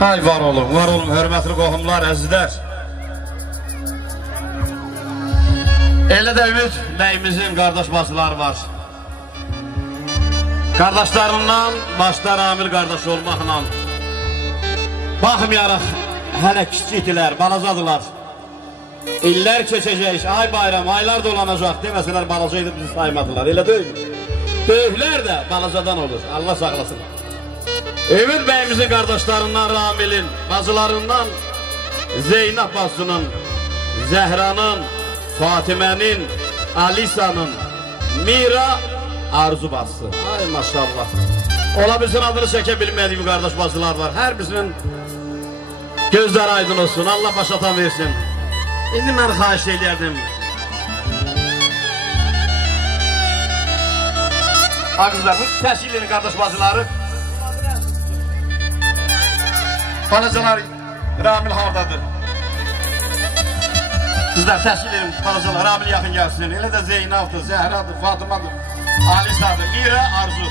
Hay var olun, hörmətli qohumlar, əzizlər. Elə də Ümid bəyimizin qardaş bacıları var. Qardaşlarından başda Ramil qardaş olmaqla baxmayaraq hələ kiçikdilər, balacadılar. İllər keçəcək, ay bayram, aylar dolanacaq deməsələr balaca edib bizi saymadılar, elə deyil. Böyüklər də balacadan olur, Allah saxlasın. Ümid bəyimizin qardaşlarından Ramilin, bacılarından Zeynəb bacısının, Zəhranın, Fatimənin, Alisa'nın, Mira, Arzu bacısı. Ay maşallah. Ola bilsin adını çəkə bilmədiyim qardaş bacılar var. Hər birisinin gözləri aydın olsun, Allah başatan versin. İndi mən xahiş edərdim. Ağızlar, bu təşkil edin qardaş bacıları. Balacalar, Ramil haradadır? Sizlər təşkil edin balacalar, Ramil yaxın gəlsin. Elə də Zeynaldır, Zəhradır, Fatımadır, Alisa'dır, Mira, Arzu.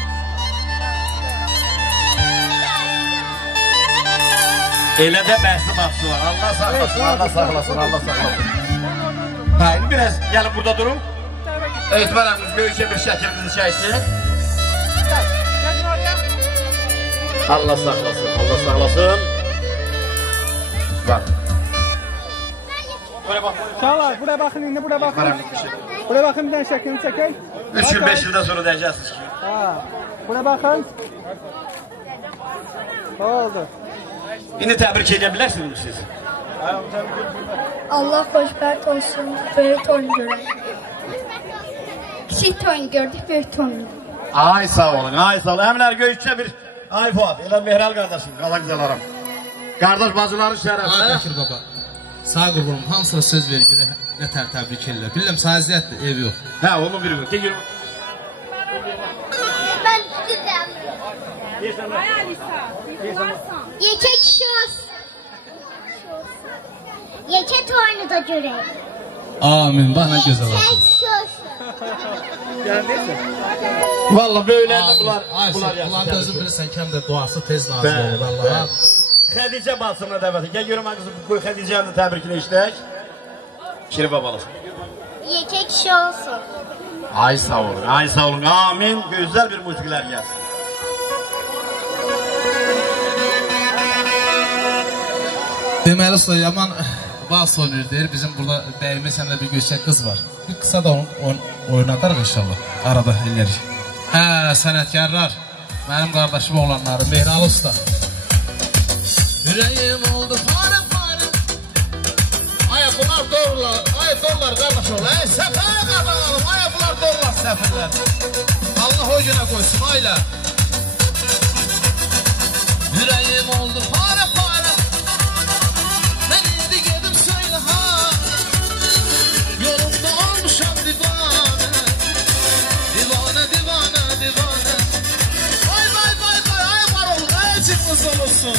Elə də bəhsli baxsı var. Allah saxlasın, Allah saxlasın, Allah saxlasın. Hayır, biraz gəlin burada durun. Eğitmenimiz böyükçe bir şəkilinizi çəksin. Allah saxlasın, Allah saxlasın. Bak. Uşaqlar, buraya baxın, indi buraya baxın. Buraya baxın, bir dənə şəklini çəkək. 3 gün 5 ildən sonra dəyəcəksiniz ki. Buraya baxın. Oldu. İndi təbrik edə bilərsiniz siz? Allah xoşbəxt olsun, böyük toyun görək. Kiçik toyun gördük, böyük toyun. Ay sağ olun, ay sağ olun. Əminlər Göyçə bir, ay Fuad, elə Mehral qardaşım, qala güzəlarım. Qardaş bacıların şərəfinə. Ay Bəkir baba, sağ qurbanım, hamısına söz verir görə nətər təbrik edirlər. Bilirəm, saziyətdir, ev yox. Hə, onun biri yox. Deyir. Ben güzel. Ay Alisa, yıkılarsan. Yeke kişi olsun. Yeke toyunu da görək. Amin, bana gözəl olsun. Yeke kişi olsun. Valla böyləndə bunlar yaxşı. Bunlar özün bilirsən ki, həm də duası tez nazil olur Allah'a. Xədicə bacısına dəvət et. Gəl görüm qızım, bu Xədicənin də təbrikini işlək. Şiri babalar. Yeke kişi olsun. Ay sağ olun, ay sağ olun. Amin. Gözəl bir musiqilər gəlsin. Deməli usta, yaman vals oynayır deyir. Bizim burada bəyimiz həm də bir göçək qız var. Bir qısa da onu oynadarıq inşallah. Arada ellərik. Hə, sənətkarlar. Mənim qardaşım oğlanları, Mehral usta. Ürəyim oldu fare fare. Ay bunlar doğrular, ay doğrular qardaş oğlu. Ay səfərə qardaşım, ay bunlar doğrular səfərlər. Allah o günə qoysun, ayla. Ürəyim oldu fare fare. Mən indi gedim söylə ha. Yolumda olmuşam divane. Divane, divane, divane. Vay vay vay vay, ay var oğlum, ay çıkmış olursun.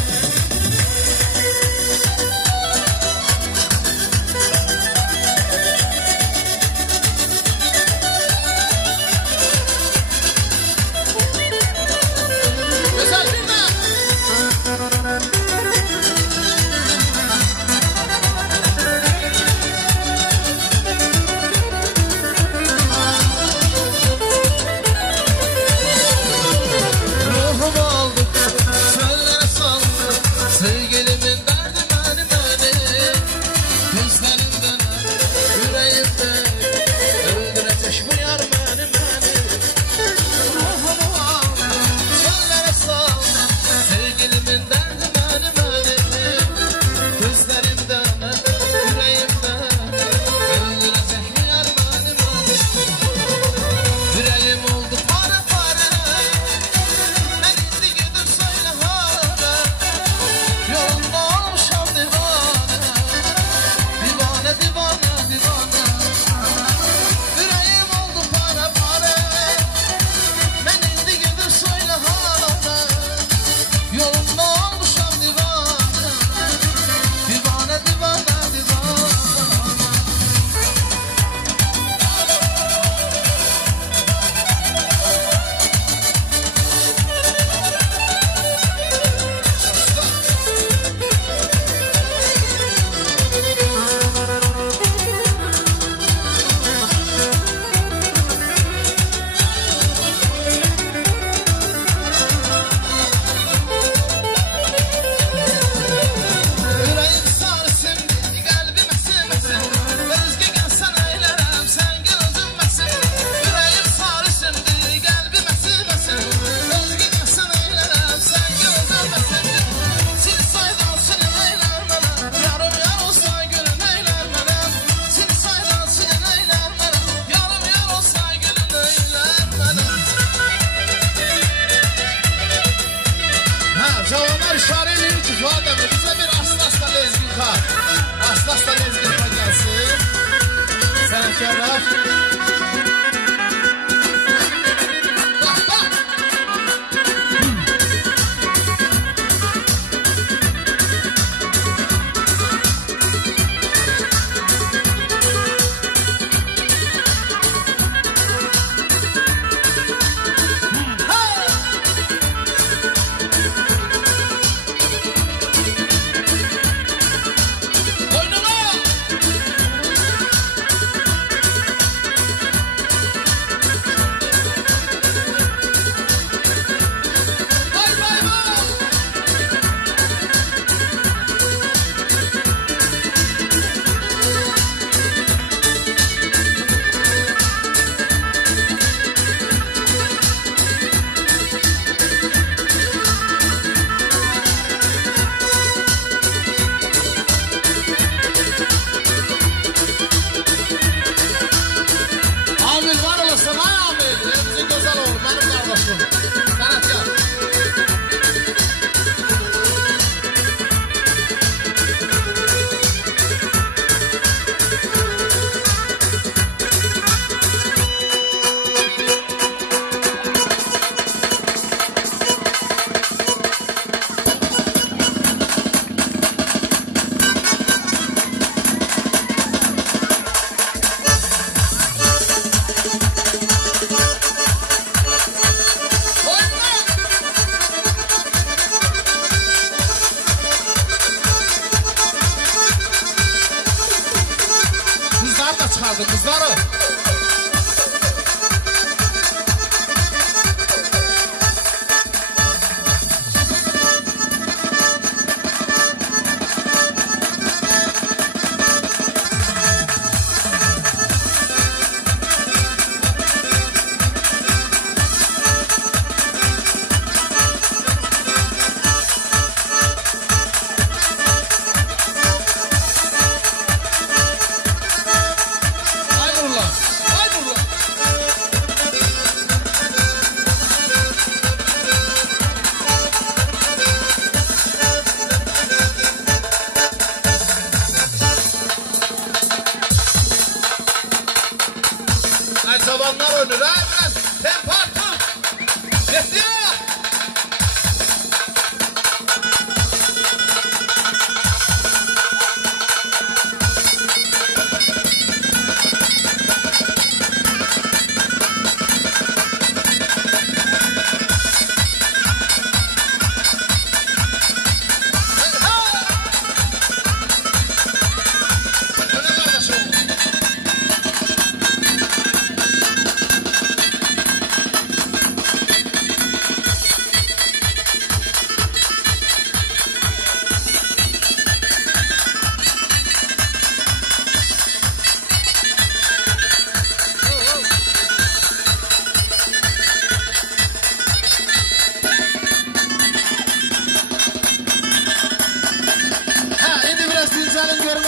sənətkarlar. Kızları. Çobanlar önür, ha biraz tempo artık. Bekliyor.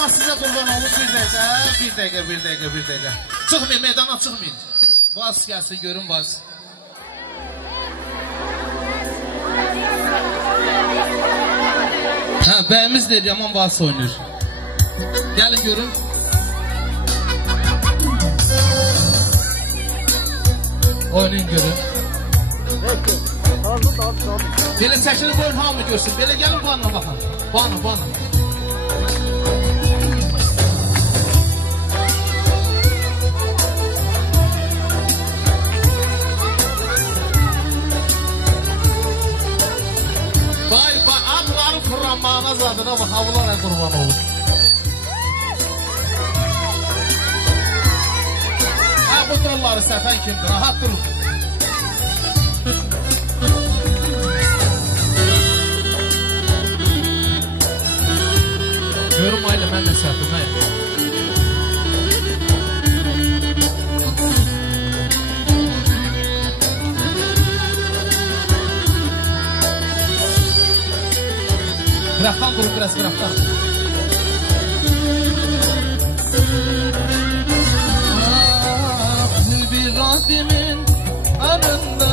Size kurban olun bir dakika. Çıkmayın meydana çıkmayın. Vaz gelsin görün vaz. Ha bəyimiz deyir yaman vaz oynayır. Gelin görün. Oynayın görün. Böyle çəkilib oyun hamı görsün. Böyle gelin bu anla bakın. Bu anla. Kur'an'ın zadına bak, havlara kurban olur. Ha bu dolları səfən kimdir? Rahat durun. Görüm ayla mən də səhvim. Graftan durun biraz graftan. Bir Rabbimin anında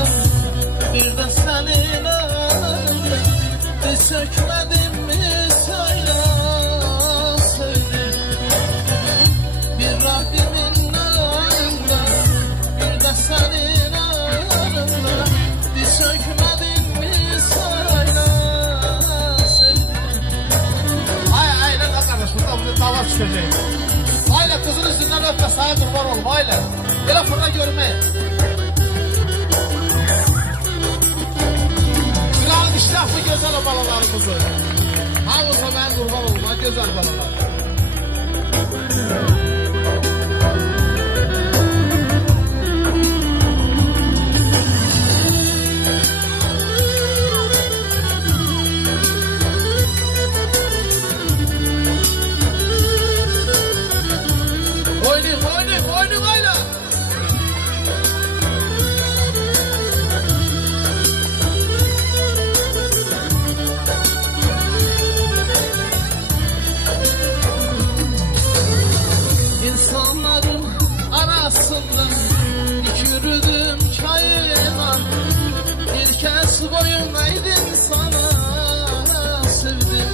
bir de senin önünde bir sökmedim mi söyle. Bir Rabbimin düşəcək. Ayla kızın üstündən öpmə sayı qurban olum Ayla. Elə fırla görmək. Bir almışlar bu gözəl balalarımızı. Hamısı mən qurban olum ha gözəl balalar. Oynayın Ayla. İnsanların arasında yürüdüm kaina. Bir kez boyun eğdim sana sevdim.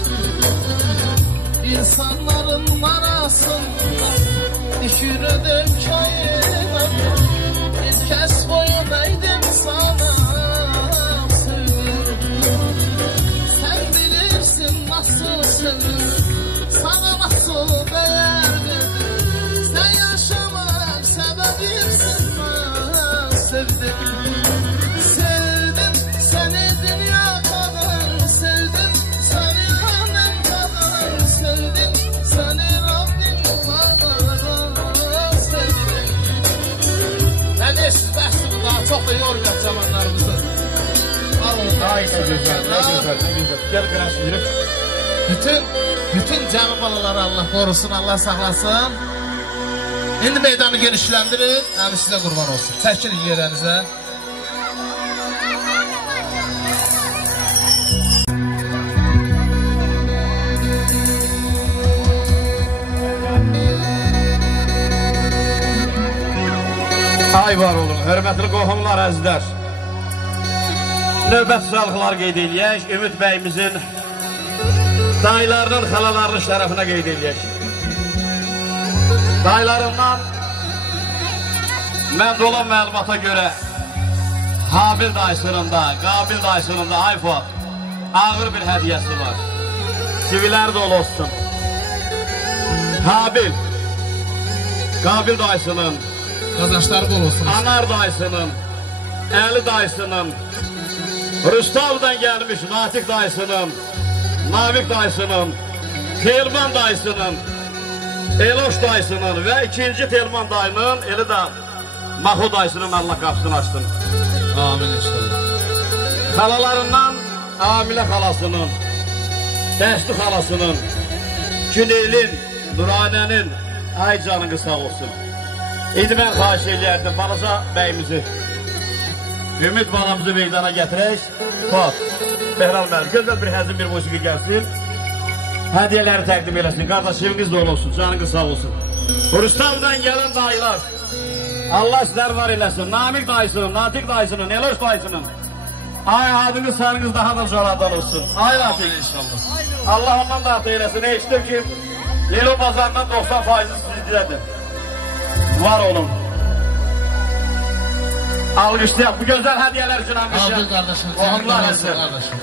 İnsanların arasında yürüdüm kaina. Bir kez boyun eğdim sana sevdim. Sen bilirsin nasıl sevdim, sana nasıl değer verdim. Sen yaşamak sebebimsin ben sevdim. Sevdim seni dünya kadar, sevdim seni annem kadar, sevdim seni Rabbim kadar sevdim. Ben de siz bəsdim daha çok da yormayacak zamanlarımızı. Ay ne güzel, ne güzel, ne güzel. Gel biraz yürü. Bütün canı balaları Allah korusun, Allah saklasın. İndi meydanı genişlendirin, yani size kurban olsun. Çəkilin yerinize. Ay var olun, hörmətli qohumlar, əzizlər. Növbət sağlıqlar qeyd edək, Ümid bəyimizin dayılarının, xalalarının şərəfinə qeyd edək. Dayılarından məndə olan məlumata görə Habil dayısının da, Qabil dayısının da Ayfat ağır bir hədiyəsi var. Sivilər dolu olsun. Habil, Qabil dayısının, Qazançları bol olsun. Anar dayısının, Əli dayısının, Rüstavdan gelmiş Natik dayısının, Navik dayısının, Telman dayısının, Eloş dayısının ve ikinci Telman dayının, eli de Mahu dayısının Allah kapısını açsın. Amin inşallah. Xalalarından Amile xalasının, Dəstü xalasının, Güneylin, Nuranənin, ay canını sağ olsun. İndi mən xahiş eləyərdim balaca bəyimizi, Ümid balamızı meydana gətirək. Fuat, Behral müəllim, gözəl bir həzin bir musiqi gəlsin. Hədiyələri təqdim eləsin, qardaşlığınız da olsun, canınız sağ olsun. Rüstavdan gələn dayılar, Allah sizlər var eləsin. Namik dayısının, Natik dayısının, Eloş dayısının. Ay adınız sanınız daha da çoğaladan olsun. Ay Natik inşallah. Allah ondan da atı eləsin. Eşitdim ki, Lilo bazarından 90% sizdədir. Var olun. Alqışlayaq. Bu gözəl hədiyələr üçün alqışlayaq. Abdül kardeşim, Qohumlar olsun əzizlər. kardeşim.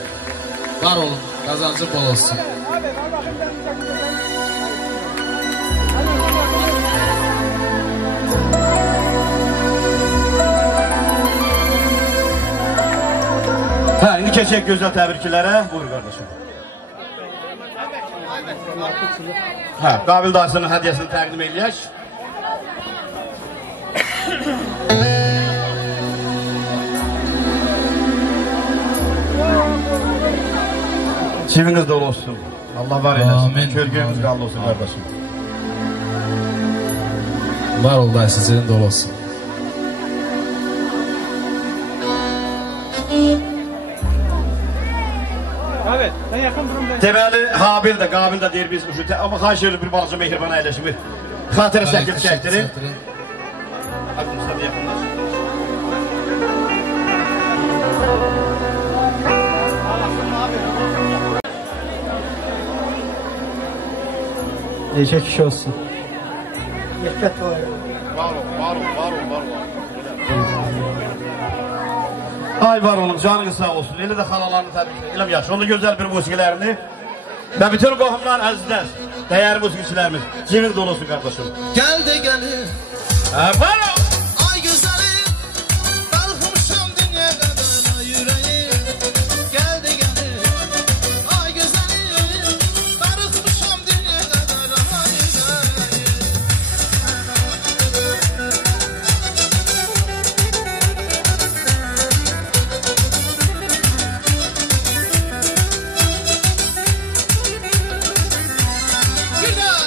Var olun, kazancı bol olsun. Abi, al bakayım ben çəkəcəm. Hə, indi keçək gözəl təbriklərə. Buyur qardaşım. Hə, Qabil dayısının hədiyəsini təqdim edək. Çiviniz dolu olsun. Allah var eylesin. Amin. Kölgeniz qallı olsun kardeşim. Var ol da sizin dolu olsun. Evet, ben yakın durumdayım. Deməli, Habil də, Qabil də deyir biz, amma xahiş edir bir balaca mehribana əyləşib. Xatirə şəkil çəkdirin. Aklımızda bir yaxınlar. Neçə kişi olsun? Var ol. Ay var olun, canınız sağ olsun. Elə də xalalarını təbrik edirəm. Yaxşı, onun gözəl bir musiqilərini və bütün qohumlar, əzizlər. Değerli müzikçilerimiz. Cimri dolusu kardeşim. Gel de gelir. Bravo. Ay güzelim, darılmışam dünya kadar ay yüreğim. Gel de gelir. Ay güzelim, darılmışam dünya kadar ay yüreğim. Bir daha.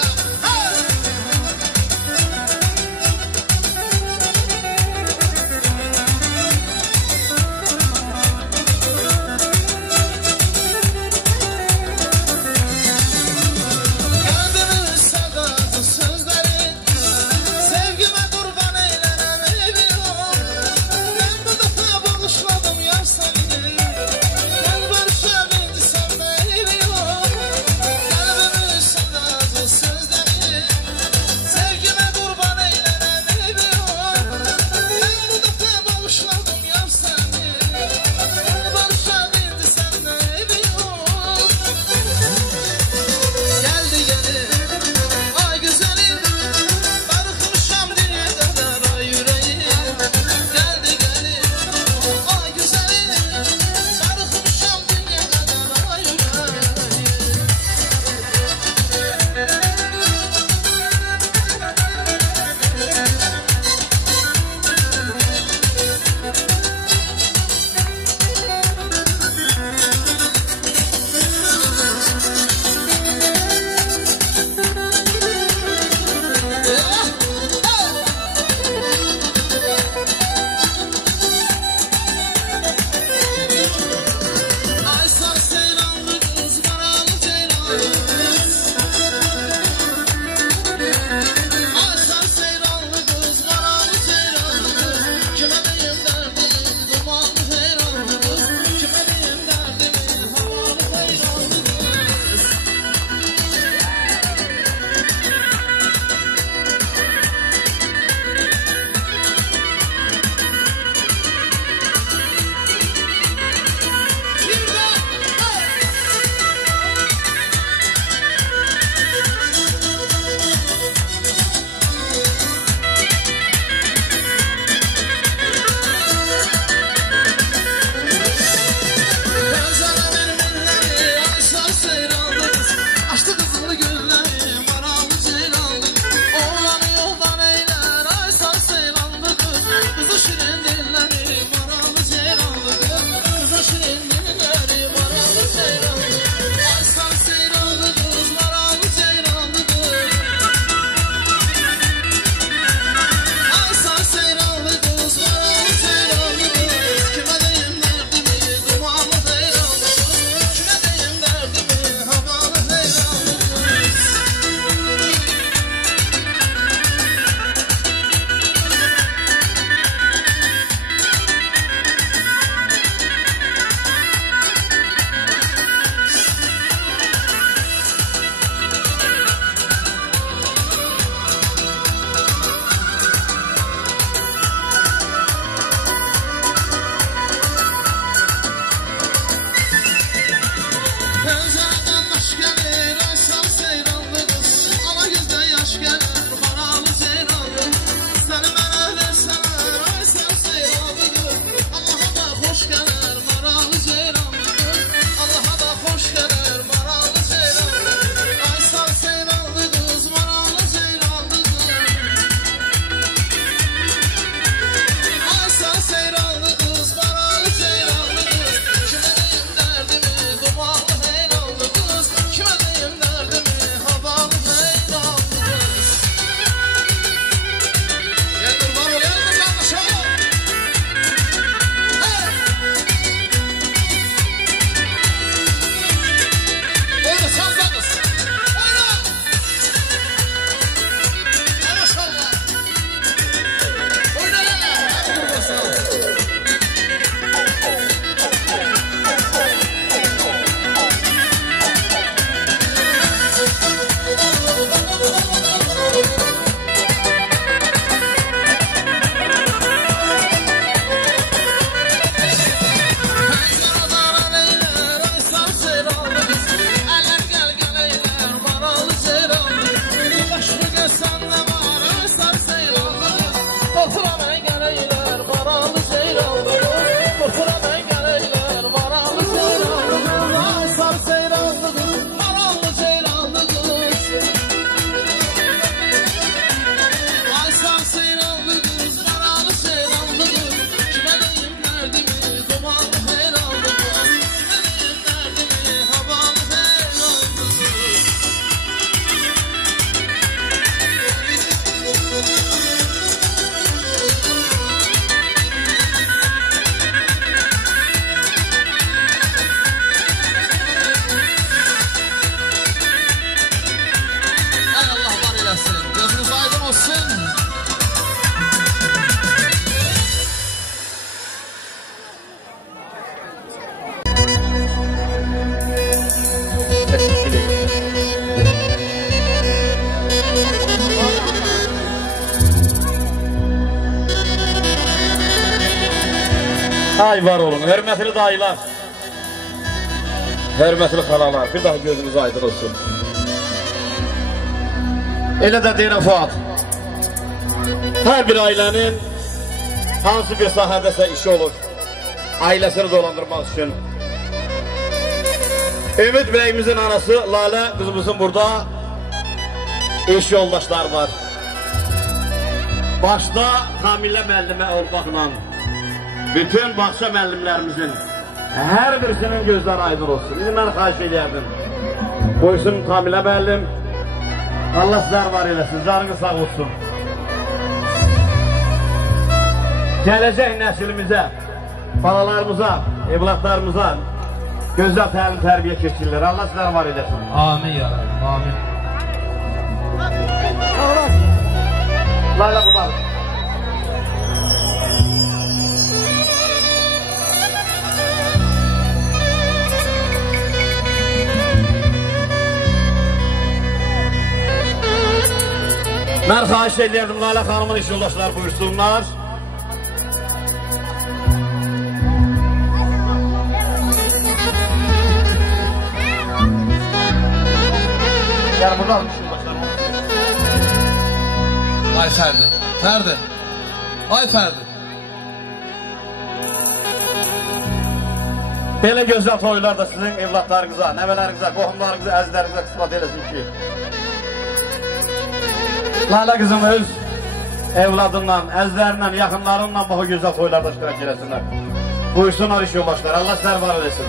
Ay var olun, hörmətli dayılar, hörmətli xalalar, bir daha gözünüz aydın olsun. Elə də deyirəm Fuad, hər bir ailənin hansı bir sahədəsə işi olur, ailəsini dolandırmaq üçün. Ümid bəyimizin anası Lalə qızımızın burada iş yoldaşları var. Başda Hamilə müəllimə olmaqla bütün bağça müəllimlərimizin hər birisinin gözləri aydın olsun. İndi mən xahiş edərdim. Qoysun Hamilə müəllim, Allah sizlər var eləsin, canınız sağ olsun. Gələcək nəslimizə, balalarımıza, evlatlarımıza gözəl təlim tərbiyə keçirirlər. Allah sizlər var eləsin. Amin ya Rabbi, amin. Layla budadır. Mən xahiş edirdim Layla xanımın iş yoldaşları buyursunlar. Yəni burada iş yoldaşları. Ay Fərdi, Fərdi, ay Fərdi. Belə gözəl toylar da sizin evlatlarınıza, nəvələrinizə, qohumlarınıza, əzizlərinizə qismət eləsin ki, Layla qızım öz evladından, əzizlərindən, yaxınlarından bu gözəl toylarda iştirak eləsinlər. Buyursunlar iş yoldaşlar, Allah sizlər var eləsin.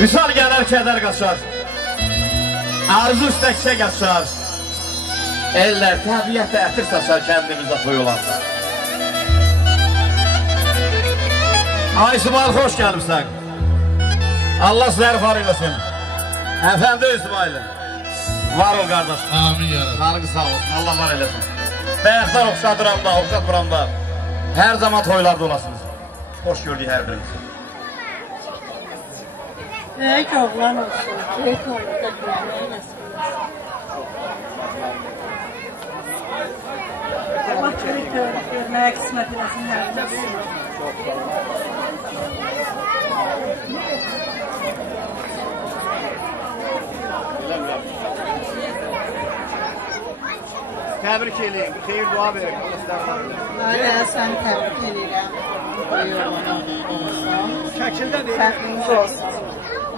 Misal gələr kədər qaçar, arzu üstəksə qaçar, eller təbiyyətdə ətir saçar kəndimizdə toy olanda. Ay İsmail, xoş gəlmişsən. Allah sizləri var eləsin. Əfəndi İsmail'im, var ol qardaş. Amin ya Rabbi. Narqı sağ olsun, Allah var eləsin. Bəyəklər oxşadıram da, oxşatmıram da. Hər zaman toylarda olasınız. Xoş gördük hər birimiz. Böyük oğlan olsun, böyük oğlan da güvenliği nasıl olsun. Allah görmeye kısmet eləsin hər birisi. Təbrik edeyim, xeyir dua verin. Aile səni təbrik edirəm. Böyük oğlan olsun. Şəkildə deyil. Fərqiniz olsun.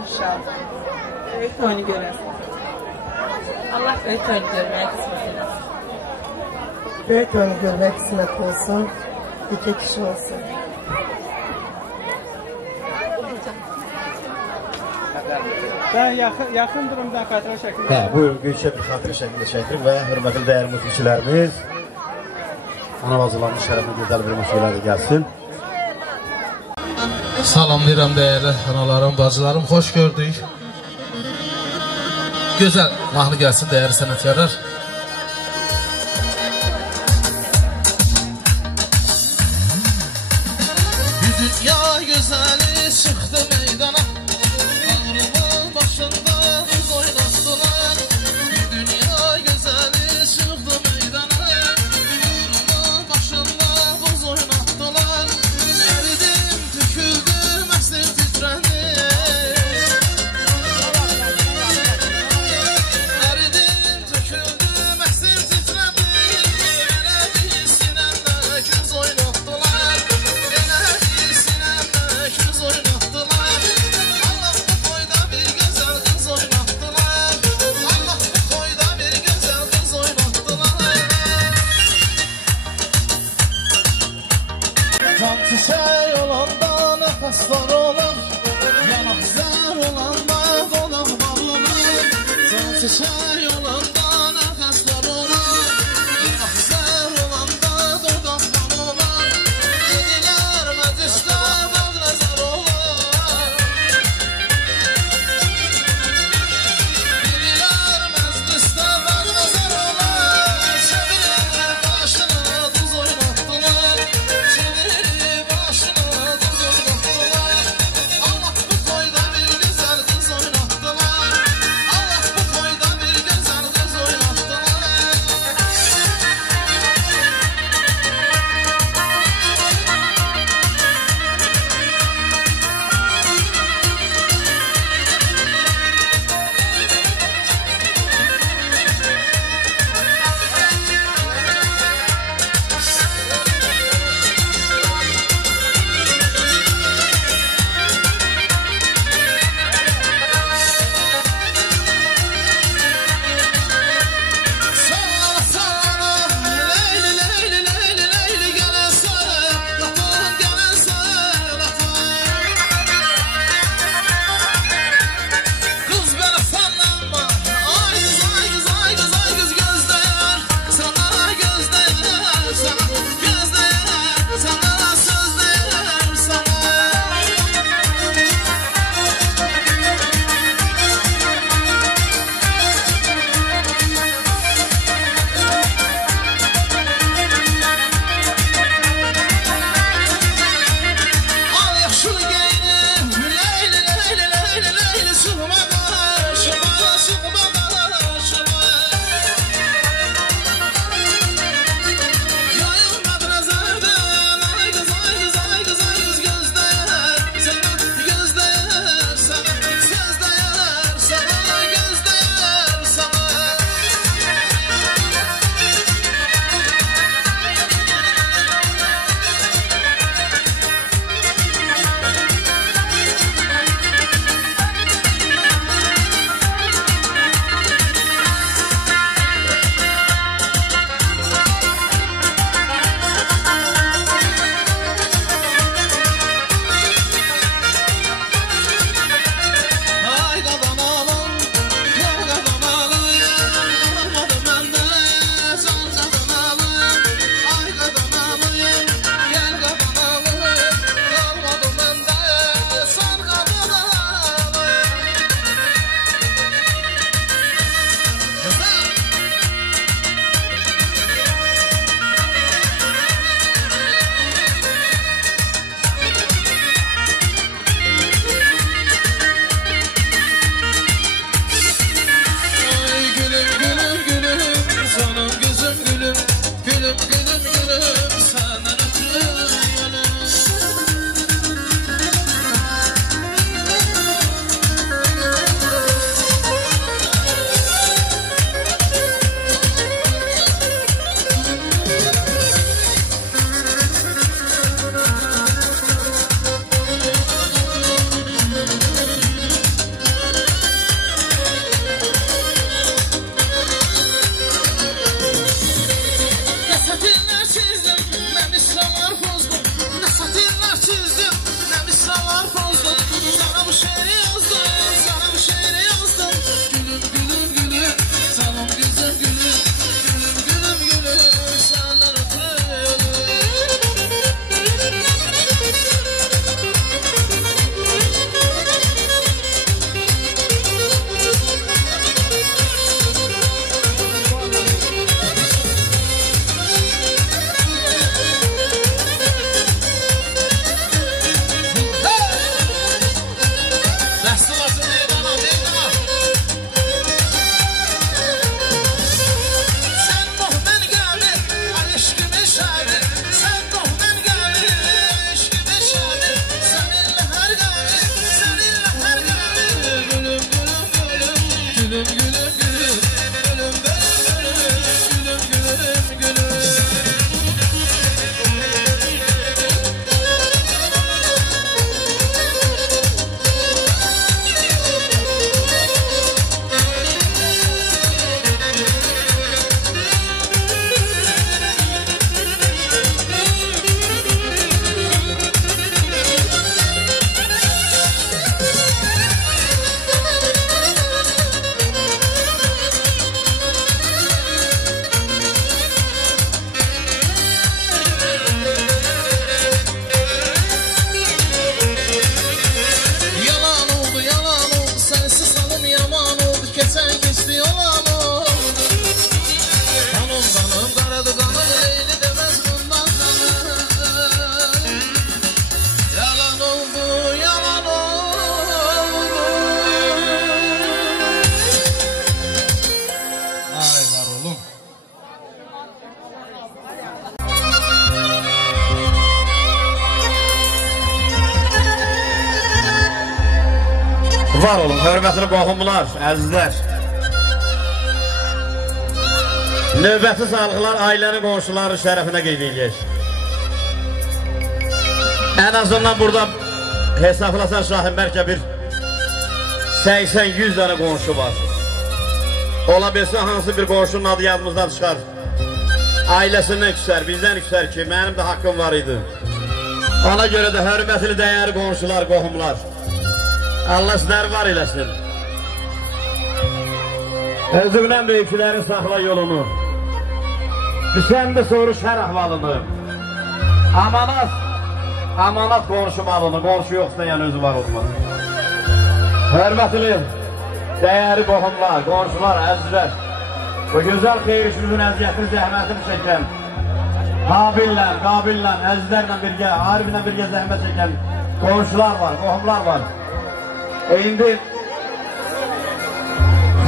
İnşallah. Böyük oyunu görəsin. Allah böyük oyunu görmeye kısmet eləsin. Büyük oyunu görmek kısmet olsun. İki kişi olsun. Ben yaxın durumdan xatirə şəkildə. Hə, buyurun, gülşə bir xatirə şəkildə çəkirim və hörmətli dəyərli musiqiçilərimiz ana bazılarının şərəfinə gözəl bir musiqiləri gəlsin. Salamlayıram dəyərli analarım, bacılarım, xoş gördük. Gözəl mahnı gəlsin dəyərli sənətkarlar. Bir dünya gözəli çıxdı meydana, bağrımın başında qız oynatdılar. Bir dünya gözəli çıxdı meydana, bağrımın başında qız oynatdılar. Eridim, tüküldüm, əsir titrəndim. Eridim, tüküldüm, əsir titrəndim. Elə bir sinəmdə göz oynatdılar. Elə bir sinəmdə göz oynatdılar. Allah bu toyda bir gözəl qız oynatdılar. Allah bu toyda bir gözəl qız oynatdılar. Can çiçək olanda nəfəslər olur, yanaq zər olanda qonaqlar olur. Can çiçək olanda nəfəslər olur, yanaq zər olanda qonaqlar olur. Dedilər məclisdə bəd nəzər olur. Dedilər məclisdə bəd nəzər olur. Çevirir başını duz oynatdılar. Çevirir başını duz oynatdılar. Allah bu toyda bir gözəl qız oynatdılar. Allah bu toyda bir Var olun, hörmətli qohumlar, əzizlər. Növbəti sağlıqlar ailənin qonşuları şərəfinə qeyd edək. Ən azından burada hesablasan Şahin bəlkə bir 80-100 dənə qonşu var. Ola bilsin hansı bir qonşunun adı yadımızdan çıxar. Ailəsindən küsər, bizdən küsər ki, mənim də haqqım var idi. Ona görə də hörmətli dəyərli qonşular, qohumlar, Allah sizlər var eləsin. Özümdən böyüklərin saxla yolunu, sən də soru şər əhvalını, amanat qonşu malını, qonşu yoxsa yəni özü var olmaz. Hörmətli dəyərli qohumlar, qonşular, əzizlər, bu gözəl xeyir işimizin əziyyətini, zəhmətini çəkən, qabillə, əzizlərlə birgə, hariblə birgə zəhmət çəkən qonşular var, qohumlar var. İndi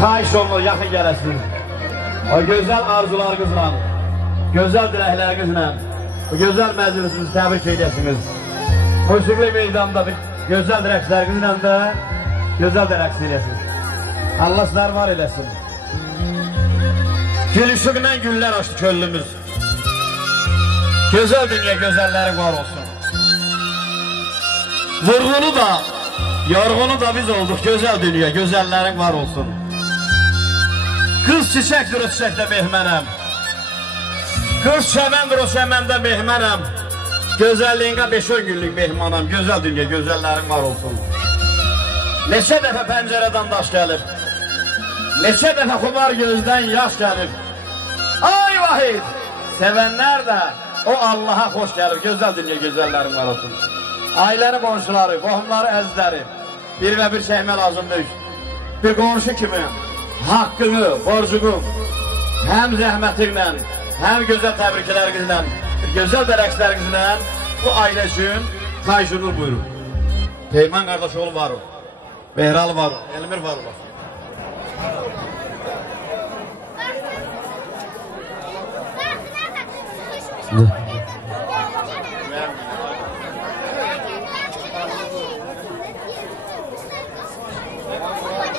xahiş olunur, yaxın gələsiniz. O gözəl arzularınızla, gözəl diləklərinizlə, bu gözəl məclisimizi təbrik edəsiniz. Musiqili meydanda gözəl rəqslərinizlə də gözəl də rəqs edəsiniz. Allah sizlər var eləsin. Gülüşüqlə güllər açdı köllümüz. Gözəl dünya, gözəlləri var olsun. Vurğunu da, yorğunu da biz olduq, gözəl dünya, gözəllərin var olsun. Qız çiçəkdir o çiçəkdə mehmənəm. Qız çəməndir o çəməndə mehmənəm. Gözəlliyinə 5-10 günlük mehmanam, gözəl dünya, gözəllərin var olsun. Neçə dəfə pəncərədən daş gəlir, neçə dəfə xumar gözdən yaş gəlir. Ay vahid, sevənlər də o Allaha xoş gəlir, gözəl dünya, gözəllərin var olsun. Ailənin qonşuları, qohumları, əzizləri bir və bir çəkmə lazımdır. Bir qonşu kimi haqqını, borcunu həm zəhmətinlə, həm gözəl təbriklərinizlə, gözəl də rəqslərinizlə bu ailə üçün xahişiniz buyurun. Peyman qardaşoğlu var o, Behral var o, Elmir var o.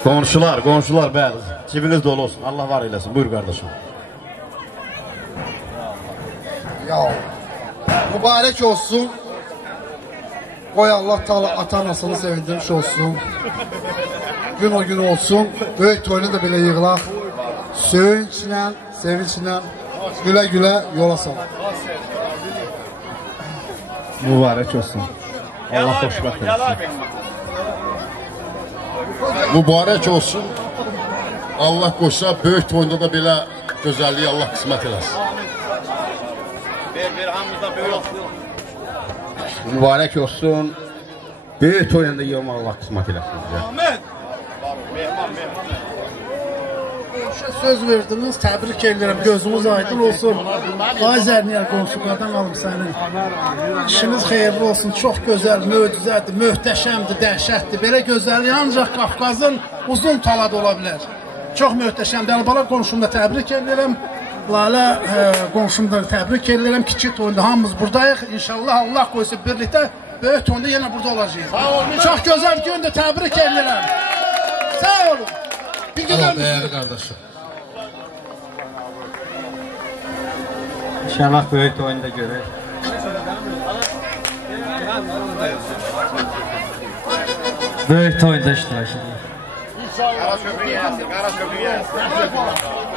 Qonşular bəli, cibiniz dolu olsun, Allah var eləsin, buyur qardaşım. Ya, mübarək olsun, qoy Allah Taala ata-anasını sevindirmiş olsun, gün o gün olsun, böyük toyunu da belə yığılaq, sevinçlə, gülə-gülə yola salın. Mübarək olsun, Allah xoşbəxt etsin. Mübarək olsun. Allah qoşsa böyük toyunda da belə gözəlliyi Allah qismət eləsin. Bir hamımızda böyük olsun. Mübarək olsun. Böyük toyunda yığım Allah qismət eləsin. Amin. Söz verdiniz, təbrik edirəm, gözünüz aydın olsun. Ay Zərniyar qonşu, qadan alım sənin. İşiniz xeyirli olsun, çox gözəl, möcüzədir, möhtəşəmdir, dəhşətdir. Belə gözəllik ancaq Qafqazın uzun talada ola bilər. Çox möhtəşəmdir, Əlibala qonşumda təbrik edirəm. Lalə qonşumda təbrik edirəm, kiçik toyunda hamımız buradayıq. İnşallah Allah qoysa birlikdə böyük toyunda yenə burada olacağıq. Çox gözəl gündür, təbrik edirəm. Sağ olun. Değerli kardeşim. İnşallah böyük toyunu da görək. Böyük toyunda iştirak edir.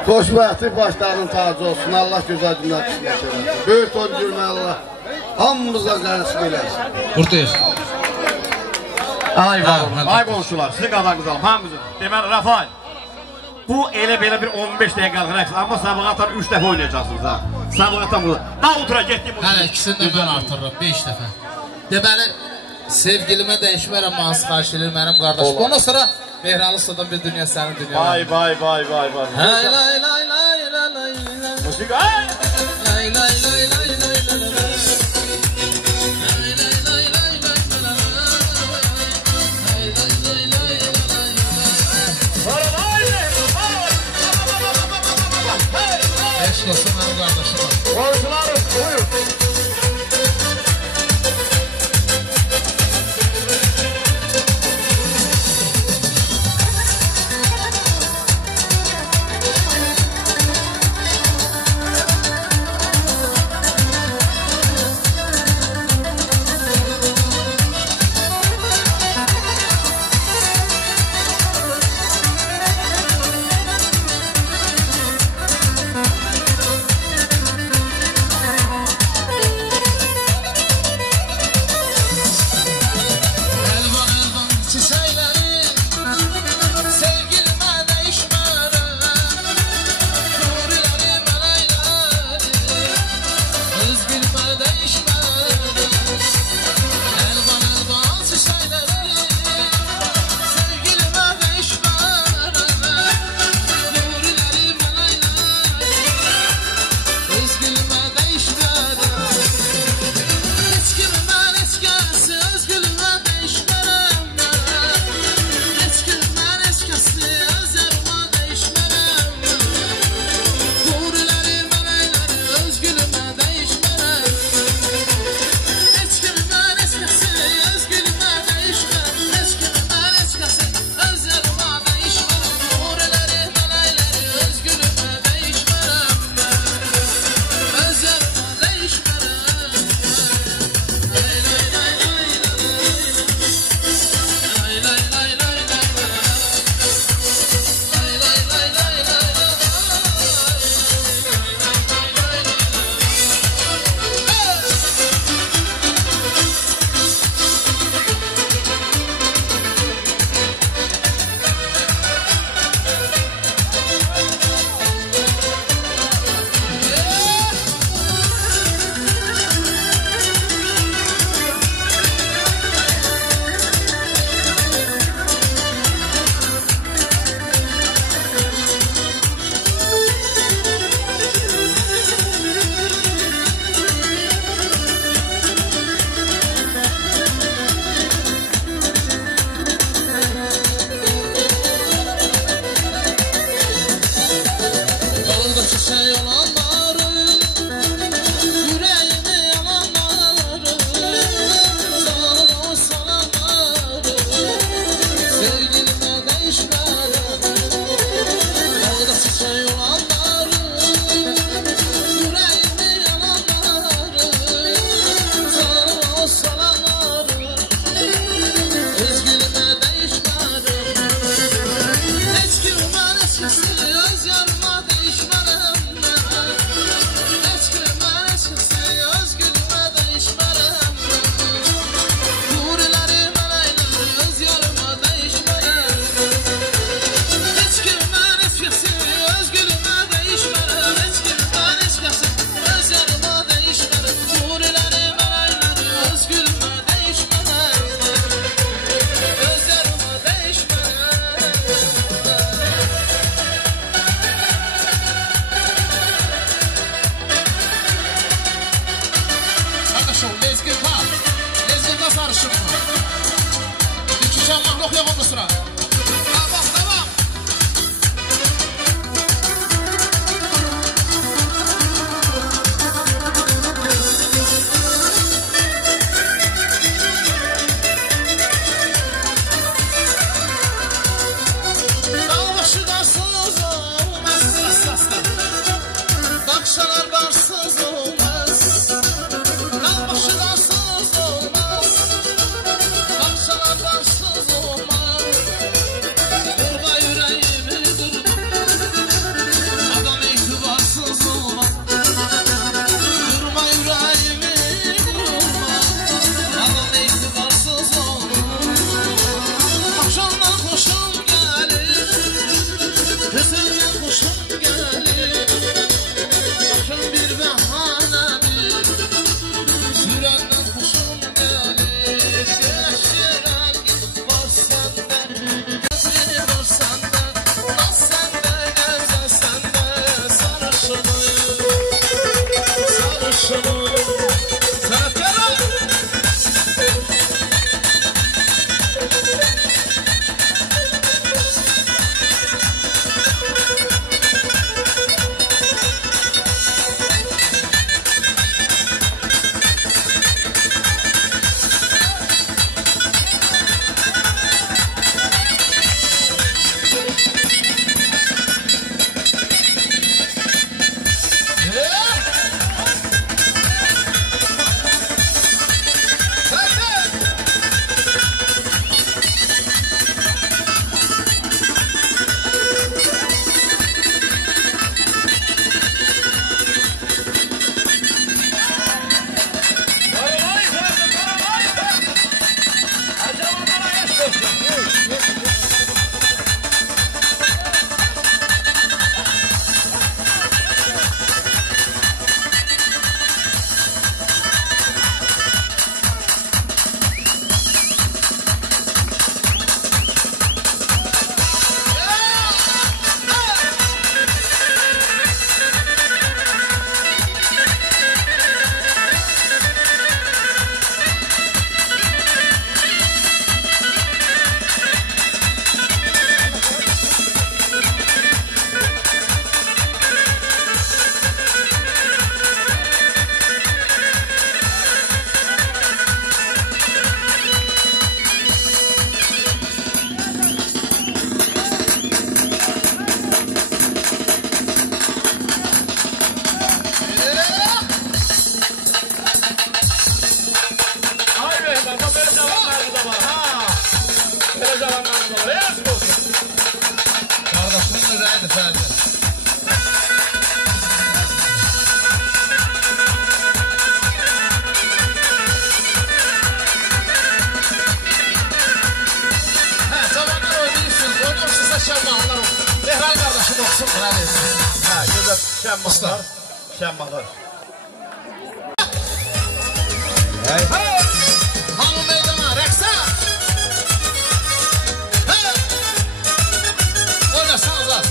Xoşbəxtlik başlarının tacı olsun, Allah gözəl dünya qismət eləsin. Böyük toy görmək Allah hamımıza nəsib eləsin. Buradayız. Ay var, ay qonşular, sizi qadan qızalım, hamımızı. Deməli, Rafael, bu elə belə bir 15 dəqiqəlik rəqs, amma sabıqatan 3 dəfə oynayacaqsınız ha. Sabıqatan burada. Daha otura getdim. Hələ ikisini də mən artırırım, 5 dəfə. Deməli, sevgilimə dəyişmərəm, hansı xahiş edir mənim qardaşım. Ondan sonra Mehralı Sadan bir dünya sənin dünya. Vay. Hay lay lay lay lay lay lay. Musiqi, ay! Lay lay lay lay lay lay. Eşlasın mənim qardaşım. Qonşularım, buyur. Efendim. Zamanlar oynayırsınız. Oynayın size şemmahlar olsun. Lehral kardeşim olsun. Ha, güzel şemmahlar. Şemmahlar. Hamı meydana, reksa. Oynasanızlar.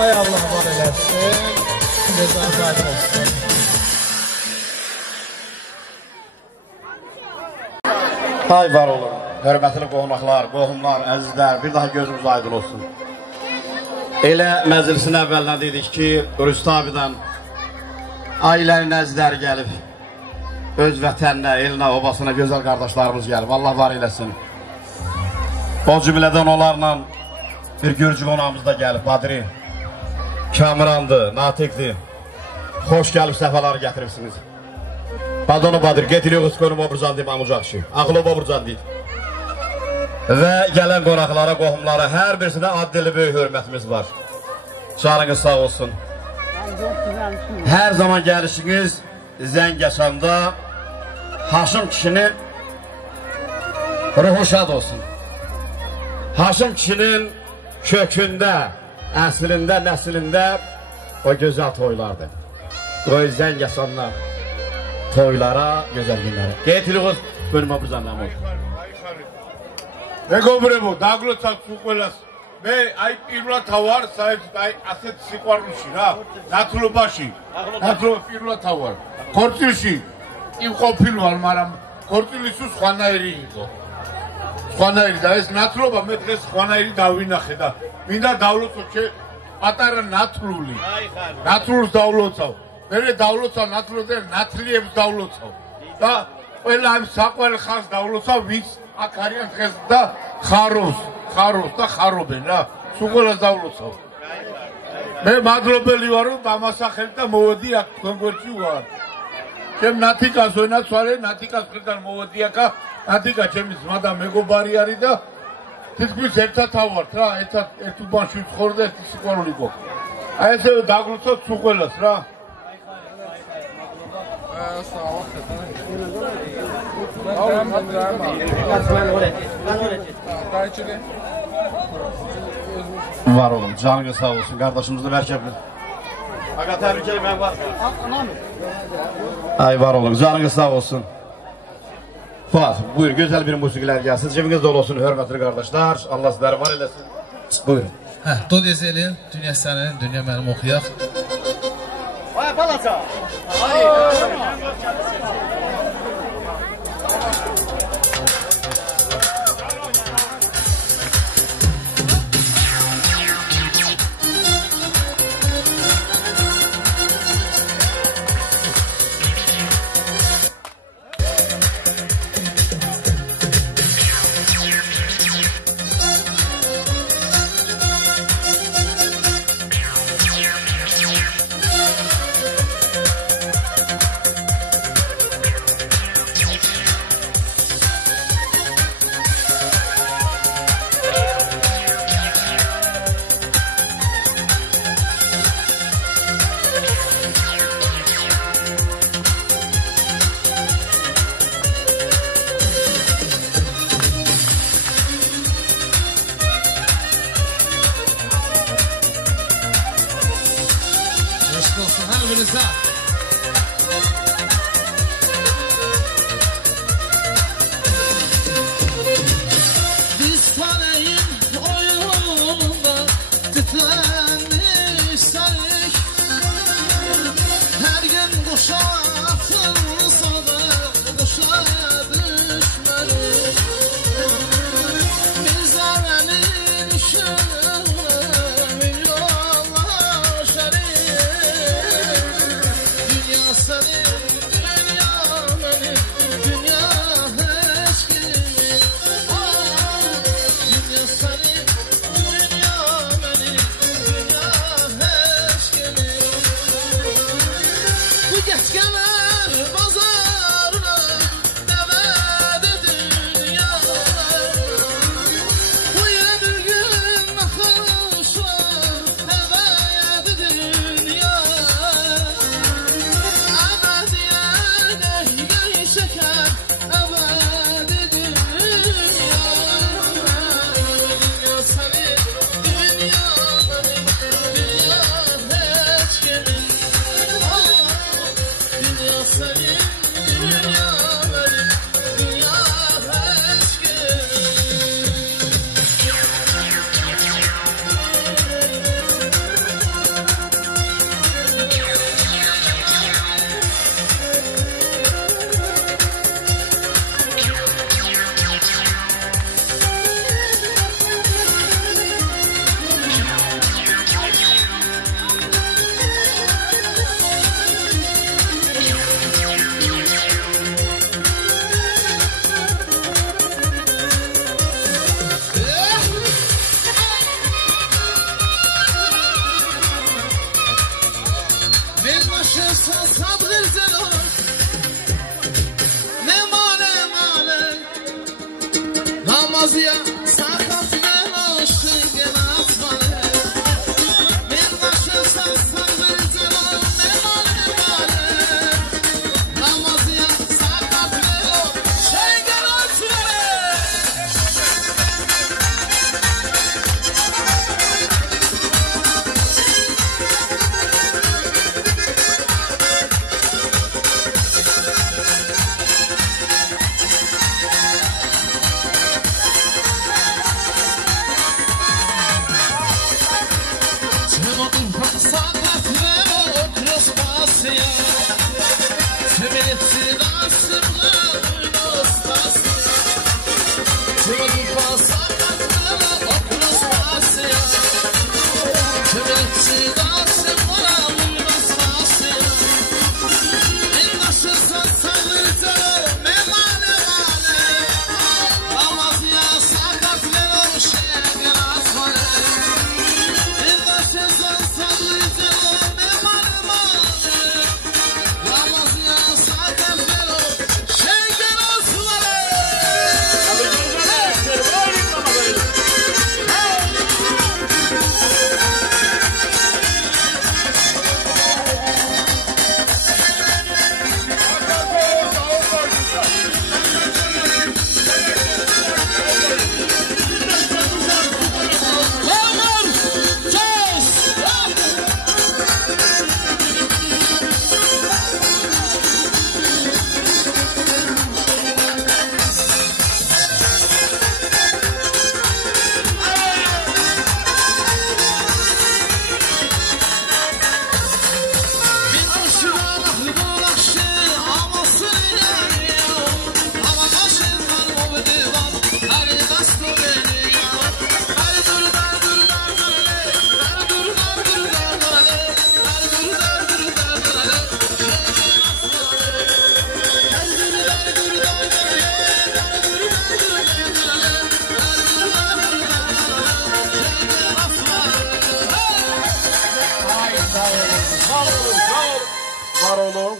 Ay Allah var eləsin. Gözünüz aydın olsun. Ay var olun. Hörmətli qohumlar, qohumlar, əzizlər, bir daha gözümüz aydın olsun. Elə məclisin əvvəldən dedik ki, Rüstə abidən ailənin əzizləri gəlib. Öz vətəninə, elinə, obasına gözəl qardaşlarımız gəlib. Allah var eləsin. O cümlədən onlarla bir gürcü qonağımız da gəlib. Badri, Kamurandır, Natiqdir. Xoş gəlib, səfaları gətiribsiniz. Badonu Badir, getiriyor qıskonu Boburcan deyib, amucaqşı. Ağlı Boburcan deyib. Və gələn qonaqlara, qohumlara, hər birisindən addili böyük hörmətimiz var. Canınız sağ olsun. Hər zaman gəlişiniz Zəngəçanda Haşim kişinin ruhu şad olsun. Haşim kişinin kökündə, əslində, nəslində o gözəl toylardır. Qoy Zəngəçanda toylara, gözəl günlərə. Getiriyoruz, bölümə buzandan olur. მეგობრებო, დაგლოცავთ უყველას. მე აი პირველად თავარ საერთოდ აი ასეთ სიყვარულში რა, ნათლობაში. ნათლობა პირველად თავარ. ქორწილში იმყოფილ ვარ, მაგრამ ქორწილის თუ სხვანაირი იყო. სხვანაირი და ეს ნათლობა მე დღეს სხვანაირი დავინახე და მინდა დავლოცო პატარა ნათლული. ნათლულს დავლოცავ. მე დავლოცავ ნათლულს და ნათლიებს დავლოცავ. და ყველა ამ საყვარელ ხალხს დავლოცავ, ვინც აქ არიან დღეს და ხარობს და ხარობენ რა. სულ დავლოცავ. მე მადლობელი ვარ რომ დამასახელეთ და მოვედი აქ თქვენ გვერდში ვარ. ჩემ ნათიკას ვენაც ვარე, ნათიკას მხრიდან მოვედი აქ. ნათიკა ჩემი ძმა და მეგობარი არის და თითქმის ერთად ავართ რა, ერთ უბანში ვცხოვრ და ერთი სიყვარული გვაქვს. აი ესე დაგლოცავთ სულ ყველას რა. Var olun, canınız sağ olsun, kardeşimiz de merkebli. Aga tebrik ederim, ben var. Ay var olun, canınız sağ olsun. Fuat, buyur, güzel bir musikiler gelsin. Cebiniz dolu olsun, hürmetli kardeşler. Allah sizleri var eylesin. Buyurun. Dod ezelin, dünya sənin, dünya mənim oxuyaq. Ay palaca.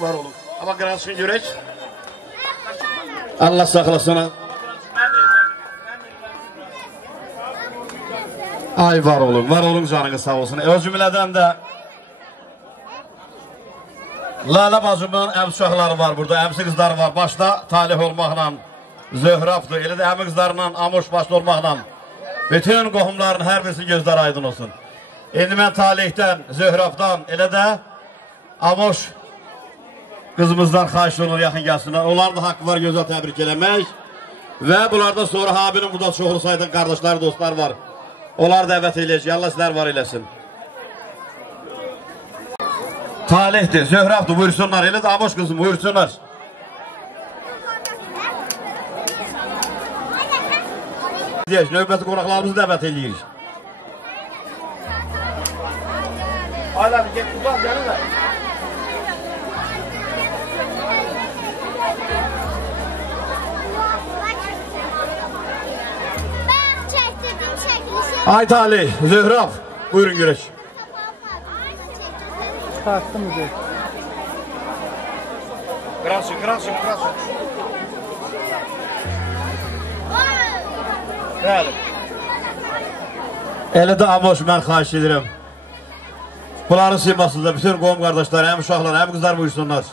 Var olun. Ama qıransın görək. Allah saxlasın. Ay var olun canınız sağ olsun. O cümlədən də Lala bacımın əmsuşaqları var burada, əmsi qızları var. Başda talih olmaqla Zöhrafdır. Elə də əmi qızlarla Amoş başda olmaqla bütün qohumların hər birisi gözləri aydın olsun. İndi mən talihdən, Zöhrafdan, elə də Amoş qızımızdan xahiş olur yaxın gəlsinlər. Onlar da haqqı var gözəl təbrik eləmək. Və bunlardan sonra Habinin burada çoxlu sayda qardaşları, dostlar var. Onları dəvət eləyəcək. Allah sizlər var eləsin. Talihdir, Zöhrafdır, buyursunlar. Elə də Amoş qızım, buyursunlar. Növbəti qonaqlarımızı dəvət eləyirik. Aylar, get buradan, gəlirlər. Ay Talih, Zöhraf, buyurun görək. Çıxartdım üzü. Qıransın. Bəli. Elə də Amoş, mən xahiş edirəm. Bunların simasında bütün qohum qardaşlar, həm uşaqlar, həm qızlar buyursunlar.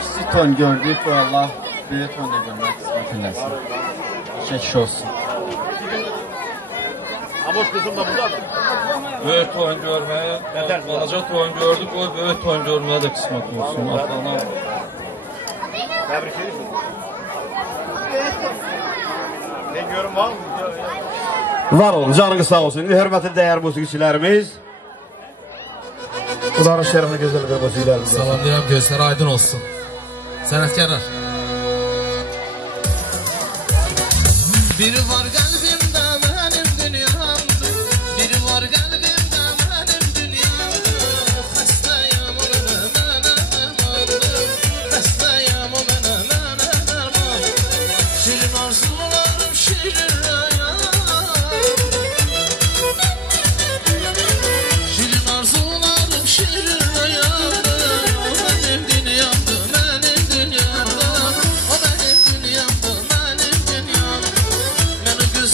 Kiçik ton gördük bu Allah büyük ton da görmək qismət eləsin. Şəkiş olsun. Amoş qızım da buradadır. Böyük ton görməyə, balaca ton gördük, o böyük ton görməyə də qismət olsun. Təbrik edirsin. Ne görüm var mı? Var olun, canınız sağ olsun. Hörmətli dəyər musiqiçilərimiz. Bunların şərəfinə gözəl bir musiqilərimiz. Salam deyirəm, gözləri aydın olsun. Sənətkarlar. Biri var qəlbimdə mənim dünyamdır, biri var qəlbimdə mənim dünyamdır. Xəstəyəm o mənə dərmandır, xəstəyəm o mənə dərmandır. Şirin arzularım, şirin rəyam, şirin arzularım, şirin rəyamdır. O mənim dünyamdır, mənim dünyamdır, o mənim dünyamdır, mənim dünyamdır. Mənə göz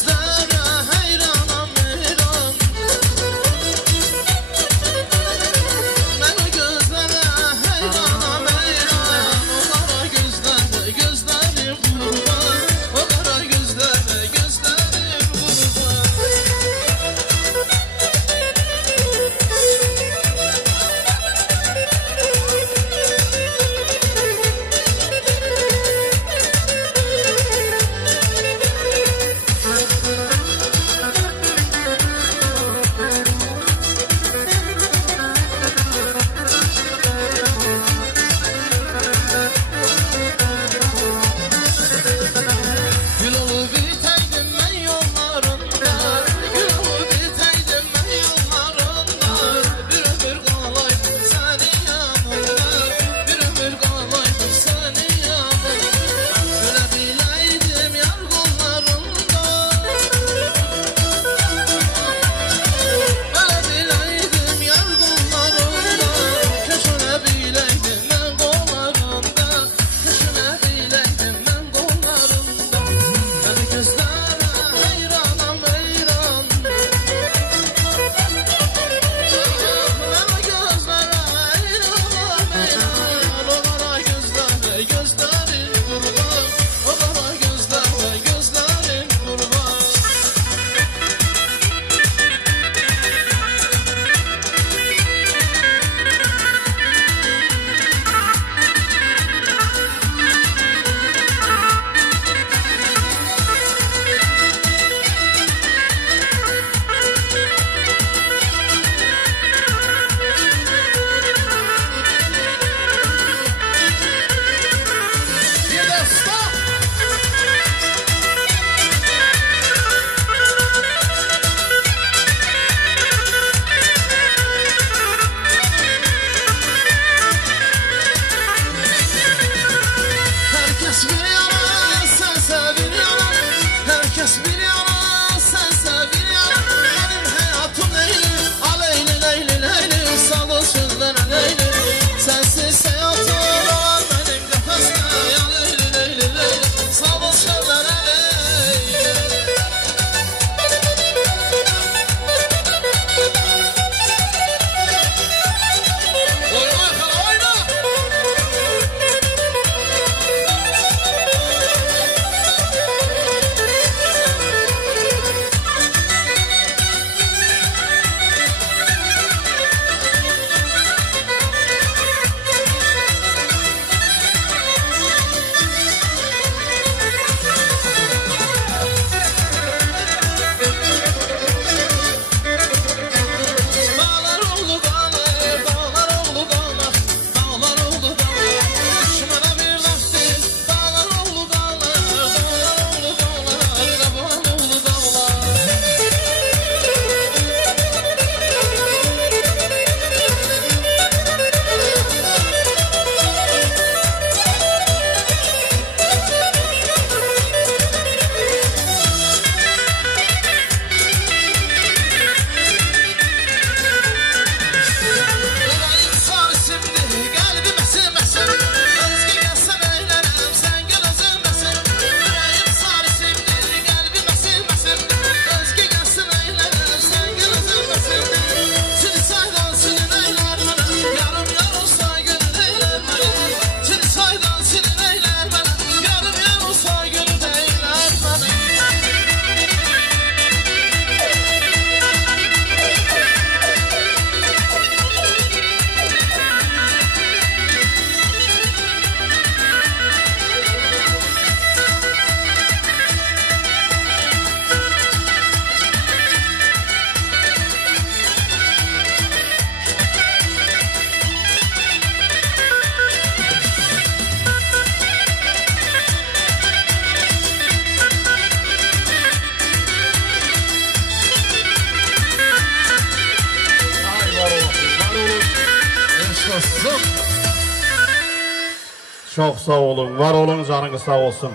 Çox sağ olun, var olun, canınız sağ olsun.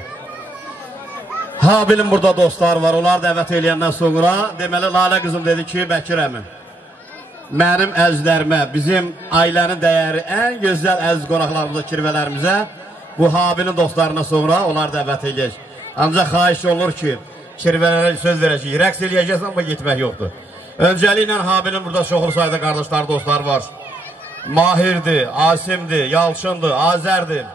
Habilin burada dostlar var, onlar dəvət eləyəndən sonra deməli Lalə qızım dedi ki, Bəkir əmi, mənim əzizlərimə, bizim ailənin dəyəri ən gözəl əziz qonaqlarımıza, kirvələrimizə bu Habilin dostlarına sonra onlar dəvət eləyək. Ancaq xahiş olunur ki, kirvələrə söz verəcək, rəqs eləyəcəksən, amma getmək yoxdur. Öncəliklə Habilin burada çoxlu sayda qardaşlar, dostlar var. Mahirdir, Asimdir, Yalçındır, Azərdir.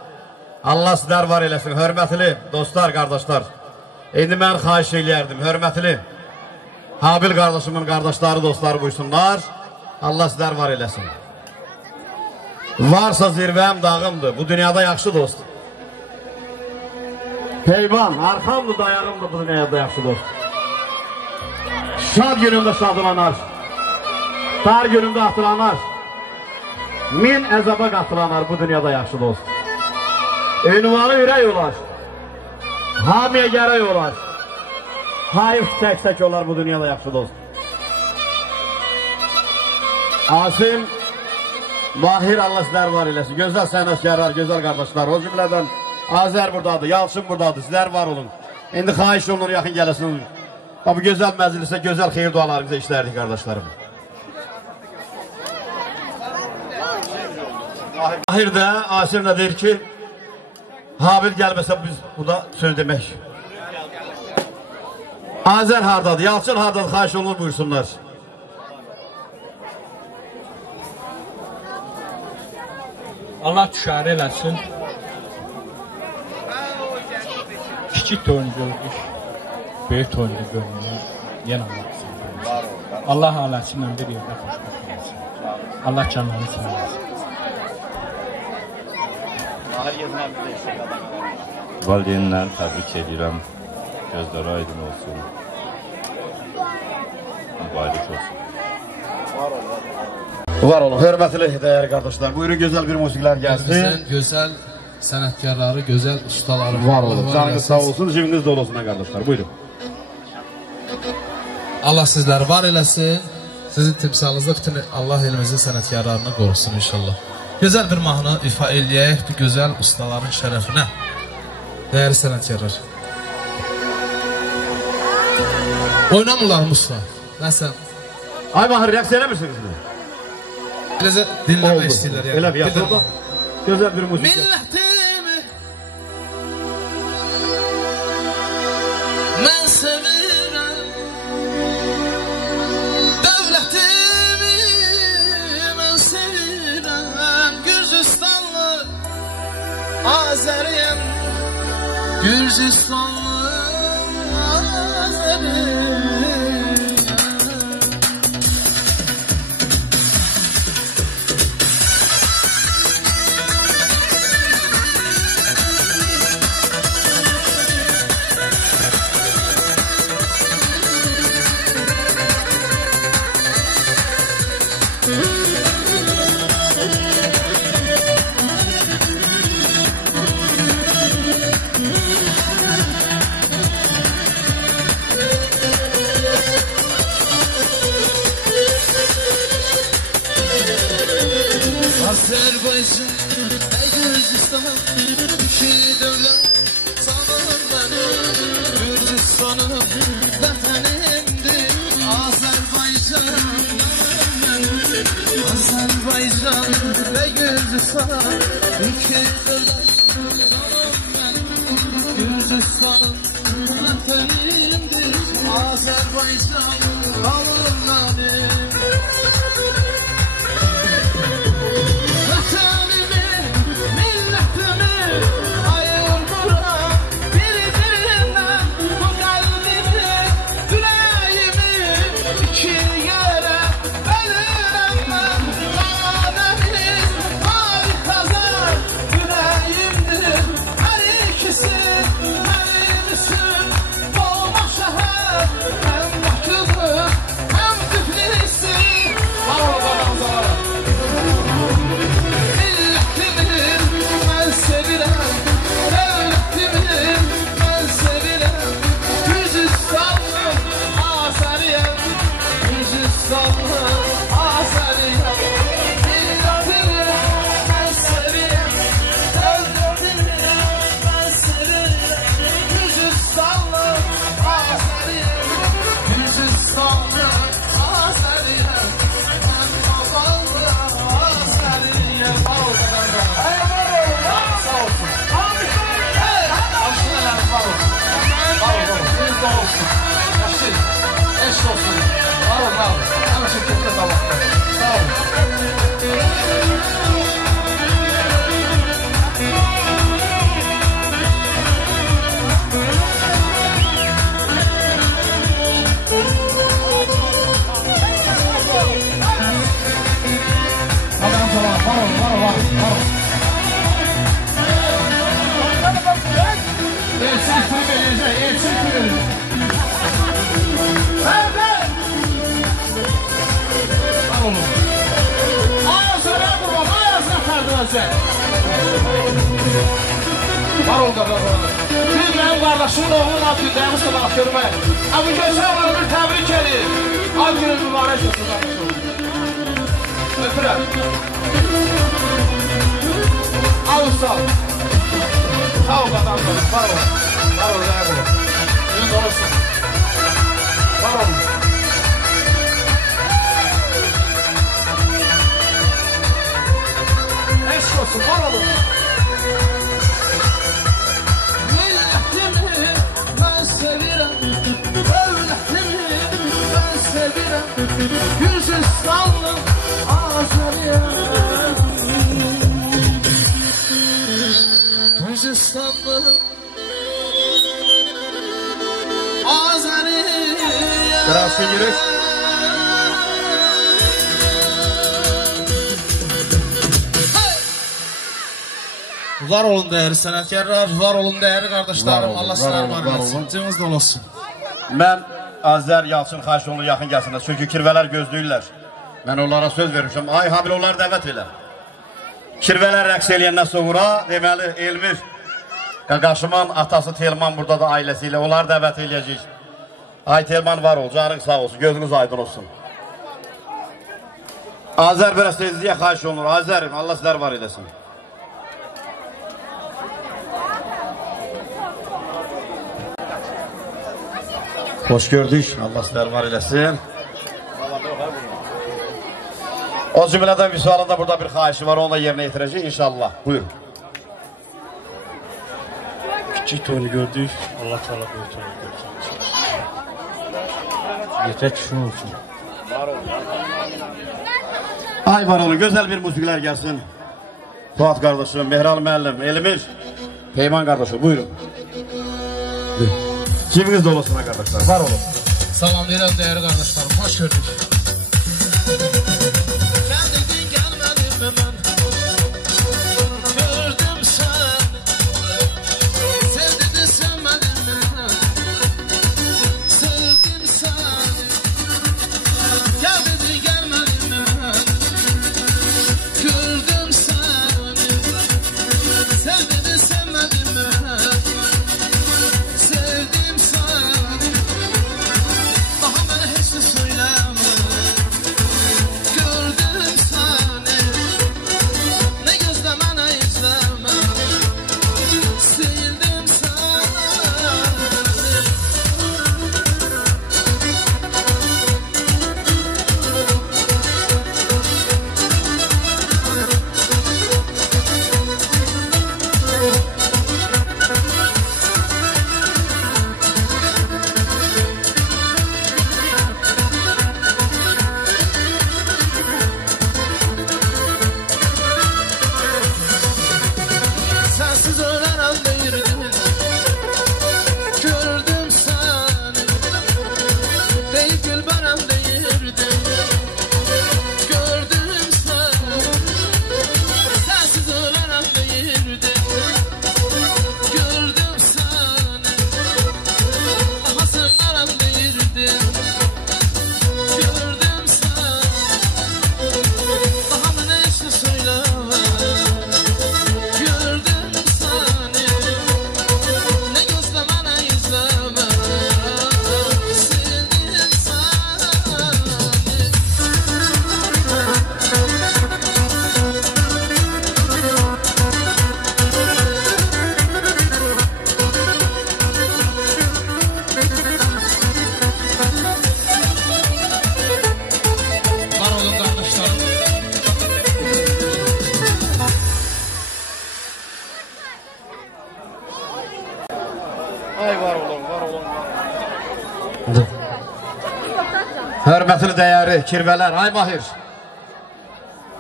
Allah sizlər var eləsin, hörmətli dostlar, qardaşlar. İndi mən xahiş eləyərdim, hörmətli Habil qardaşımın qardaşları, dostları buysunlar. Allah sizlər var eləsin. Varsa zirvəm dağımdır, bu dünyada yaxşı dost. Heyvan, arxamdır, dayağımdır, bu dünyada yaxşı dost. Şad günümdə şadlanar, dar günümdə atılanar, min əzaba qatılanar, bu dünyada yaxşı dost. Ünvanı ürək olar, hamiyə gərək olar, hayf tək-tək olar, bu dünyada yaxşı dost. Asim, Mahir, Allah sizlər var eləsin, gözəl sənətkərlər, gözəl qardaşlar, o cümlədən Azər buradadır, Yalçın buradadır, sizlər var olun. İndi xahiş olunur, yaxın gələsin. Bu gözəl məclisə, gözəl xeyir dualarımıza işlərdik, qardaşlarım. Mahir də, Asim də deyir ki, Habil gəlməsə biz burada söz demək. Azər hardadır, Yalçın hardadır, xahiş olunur, buyursunlar. Allah düşər eləsin. Kiçik toyunu gördük, böyük toyunu görmüyor. Yenə Allah aləsinlə bir yerdə xoşbəxt eləsin. Allah canlarını sağlasın. Valideynləri təbrik edirəm. Gözləri aydın olsun. Mübarək olsun. Var olun, hörmətli dəyərli qardaşlar. Buyurun, gözəl bir musiqilər gəlsin. Gözəl sənətkarları, gözəl ustaları var olun. Canınız sağ olsun, cibiniz dolu olsun qardaşlar. Buyurun. Allah sizləri var eləsin. Sizin timsalınızda bütün Allah elimizin sənətkarlarını qorusun inşallah. Gözəl bir mahnı ifa eləyək bu gözəl ustaların şərəfinə. Dəyərli sənətkarlar. Oynamırlar Musa. Nəsən? Ay Mahir, rəqs eləmirsiniz mi? Eləcə dinləmək istəyirlər. Elə bir yaxında. Gözəl bir müzik. Millətimi mən sevirəm, dövlətimi mən sevirəm, Gürcüstanlı Azəriyəm, Gürcüstanlı Azəriyəm. Azərbaycan, Gürcüstan, iki dövlət sanır məni, Gürcüstanım vətənimdir, Azərbaycan, Azərbaycan və Gürcüstan, iki dövlət sanır məni, Gürcüstanım vətənimdir, Azərbaycan alır məni. Olmaz şəhər, mən Bakıda olsun. Yaxşı. Eşk olsun. Var olun abi. Hemen şirkette tabakta. Sağ olun. Var ol qablar orada. Biz mənim qardaşımın oğlunun ad gündəyimiz qabaq görmək. Bu gözəl olanı bir təbrik edin. Ad günün mübarək olsun qardaşım. Öpürəm. Al sağ ol. Sağ ol qadamlar. Var ol. Var ol. Rəqib ol. Gün olursun. Var ol. Eşk olsun. Var olun. Gürcistanlı Azeriye Gürcistanlı Azeriye Biraz İngiliz. Var olun değerli sanatkarlar, var olun değerli kardeşlerim. Allah sizler var etsin. Cımız da olsun. Mən Azər Yalçın Xaşoğlu yaxın gəlsinlər. Çünki kirvələr gözləyirlər. Mən onlara söz vermişəm. Ay habil onları dəvət elə. Kirvələr rəqs eləyəndən sonra deməli Elmir qaqaşımın atası Telman burada da ailəsi ilə onları dəvət eləyəcək. Ay Telman var ol, canın sağ olsun, gözünüz aydın olsun. Azər biraz tezliyə xahiş olunur. Azərim, Allah sizlər var eləsin. Hoş gördük. Allah sizler var eləsin. O cümlədən Vüsalın da burada bir xahişi var. Onu da yerinə yetirəcək inşallah. Buyurun. Küçük toyunu gördük. Allah Teala böyük toyunu görsün. Yeter ki şunu olsun. Ay var olun. Gözəl bir müziklər gəlsin. Fuat kardeşim, Mehral müəllim, Elmir, Peyman kardeşim. Buyurun. Kiminiz de olasın arkadaşlar, var olun. Salam verirəm değerli kardeşlerim, hoş gördük. Kendin gelmedin mi ben Gördüm seni Sevdin sevmedin mi Sevdim seni Kendin gelmedin mi ben Gördüm seni Sevdin sevmedin mi Sevdim seni Daha bana hiç de söyleme Gördüm seni Ne gözleme ne izleme Sildim seni Sensiz ölen aldıydım Gördüm seni Değil gül ben aldıydım Gördüm seni Sensiz ölen aldıydım Gördüm seni Daha sen ben aldıydım Gördüm seni Daha bana hiç de söyleme Gördüm seni Ne gözleme ne izleme Sildim Var olun kardeşlerim. Ay var olun, var olun. Hörmətli dəyəri kirvələr, ay Mahir.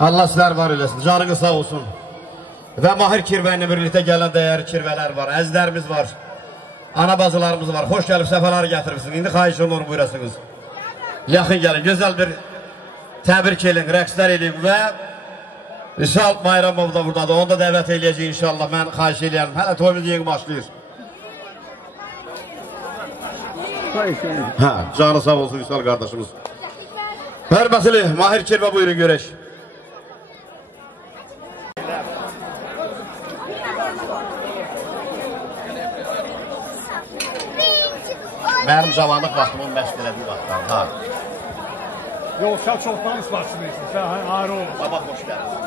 Allah sizlər var eləsin, canınız sağ olsun. Və Mahir kirvəyinlə birlikdə gələn dəyəri kirvələr var, əzlərimiz var, ana bacılarımız var. Xoş gəlib səfələri gətirmişsiniz. İndi xahiş olunur buyurasınız. Yaxın gəlin, gözəl bir təbrik edin, rəqslər edin və Vüsal Bayramov da buradadır, onu da dəvət eləyəcək inşallah. Mən xahiş eləyərdim, hələ toyumuz yeni başlayır. Hə, canı sağ olsun Vüsal qardaşımız. Hörmətli Mahir kirvə buyurun görək. Mənim cavanlıq vaxtımın məşq elədiyi vaxtlar, ha. Yox, sən çoxdan islatçılıysan, sən ayrı olmuşsun. Sabah xoş gəlirsin.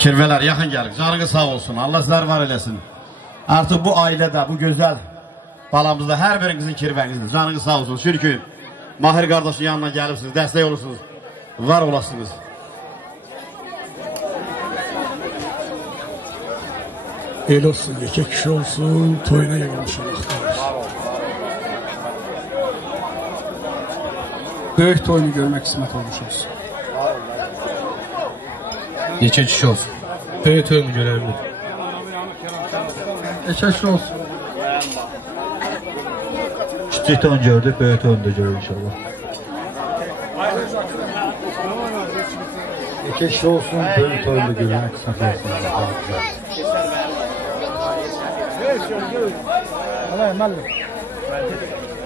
Kirvələr, yaxın gəlin, canınız sağ olsun, Allah sizlər var eləsin. Artıq bu ailədə, bu gözəl balamızda hər birinizin kirvənizdir, canınız sağ olsun. Çünki Mahir qardaşın yanına gəlibsiniz, dəstək olursunuz, var olasınız. El olsun, yekə kişi olsun, toyuna yığılmışıq. Böyük toyunu görmək qismət olmuş olsun. Yekə kişi olsun. Böyük toyunu görəlim. Yekə kişi olsun. Küçük toyunu gördük, böyük toyunu da görür inşallah. Yekə kişi olsun, böyük toyunu da görmək qismət olsun.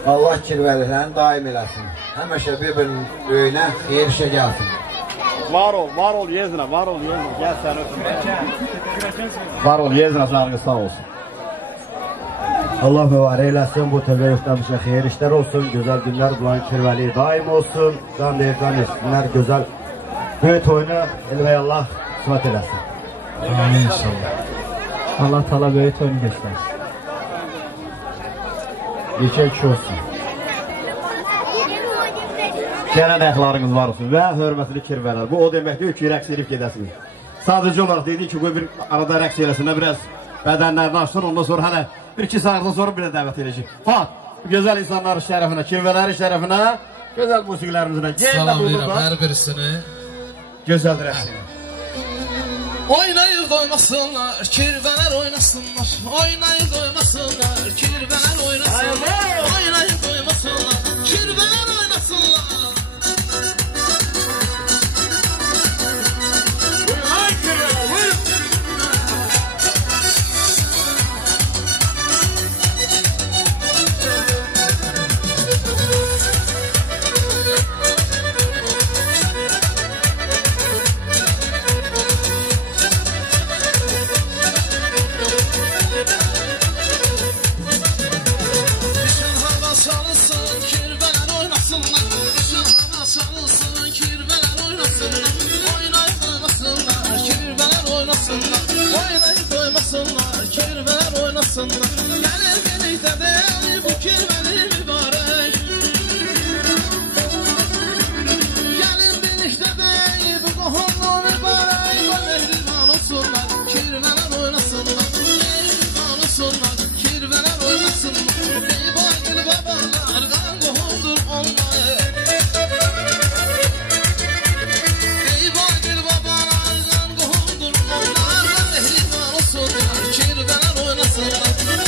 Allah kirvəlilərini daim eləsin. Həməşə bir-birinin öyünə xeyir işə gəlsin. Var ol Yeznə, var ol Yeznə, gəl sən ötün. Var ol Yeznə, canınız sağ olsun. Allah mübarək eləsin, bu təvəyyüzləmişə xeyir işlər olsun, gözəl günlər bulan kirvəliyi daim olsun, can deyirdən etsinlər, gözəl böyük oyunu elvəy Allah qismət eləsin. Amin inşallah. Allah tala böyük oyunu göstərsin. Yekə kişi olsun. Gələn əxlarınız var olsun və hörmətli kirvələr. Bu o demək deyil ki, rəqs edib gedəsiniz. Sadəcə olaraq dedik ki, bu bir arada rəqs eləsinlər, biraz bədənlərini açsın, ondan sonra hələ bir-iki saatdan sonra bir də dəvət edəcək. Fat, gözəl insanların şərəfinə, kirvələrin şərəfinə, gözəl musiqilərimizlə. Salam verirəm hər birisini. Gözəl rəqs. Oynayır doymasınlar, kirvələr oynasınlar. Oynayır doymasınlar, kirvələr oynasınlar. Oynayır doymasınlar, kirvələr oynasınlar. Ay kirvələr, buyurun. Gəlir birlikdə deyil bu kirvəli mübarək. Gəlir birlikdə deyil bu qohumlu mübarək. Qoy mehriban olsunlar, kirvələr oynasınlar. Mehriban olsunlar, kirvələr oynasınlar. Ey bagil babalar, qan qohumdur onlar. Ey bagil babalar, qan qohumdur onlar. Mehriban olsunlar, kirvələr oynasınlar.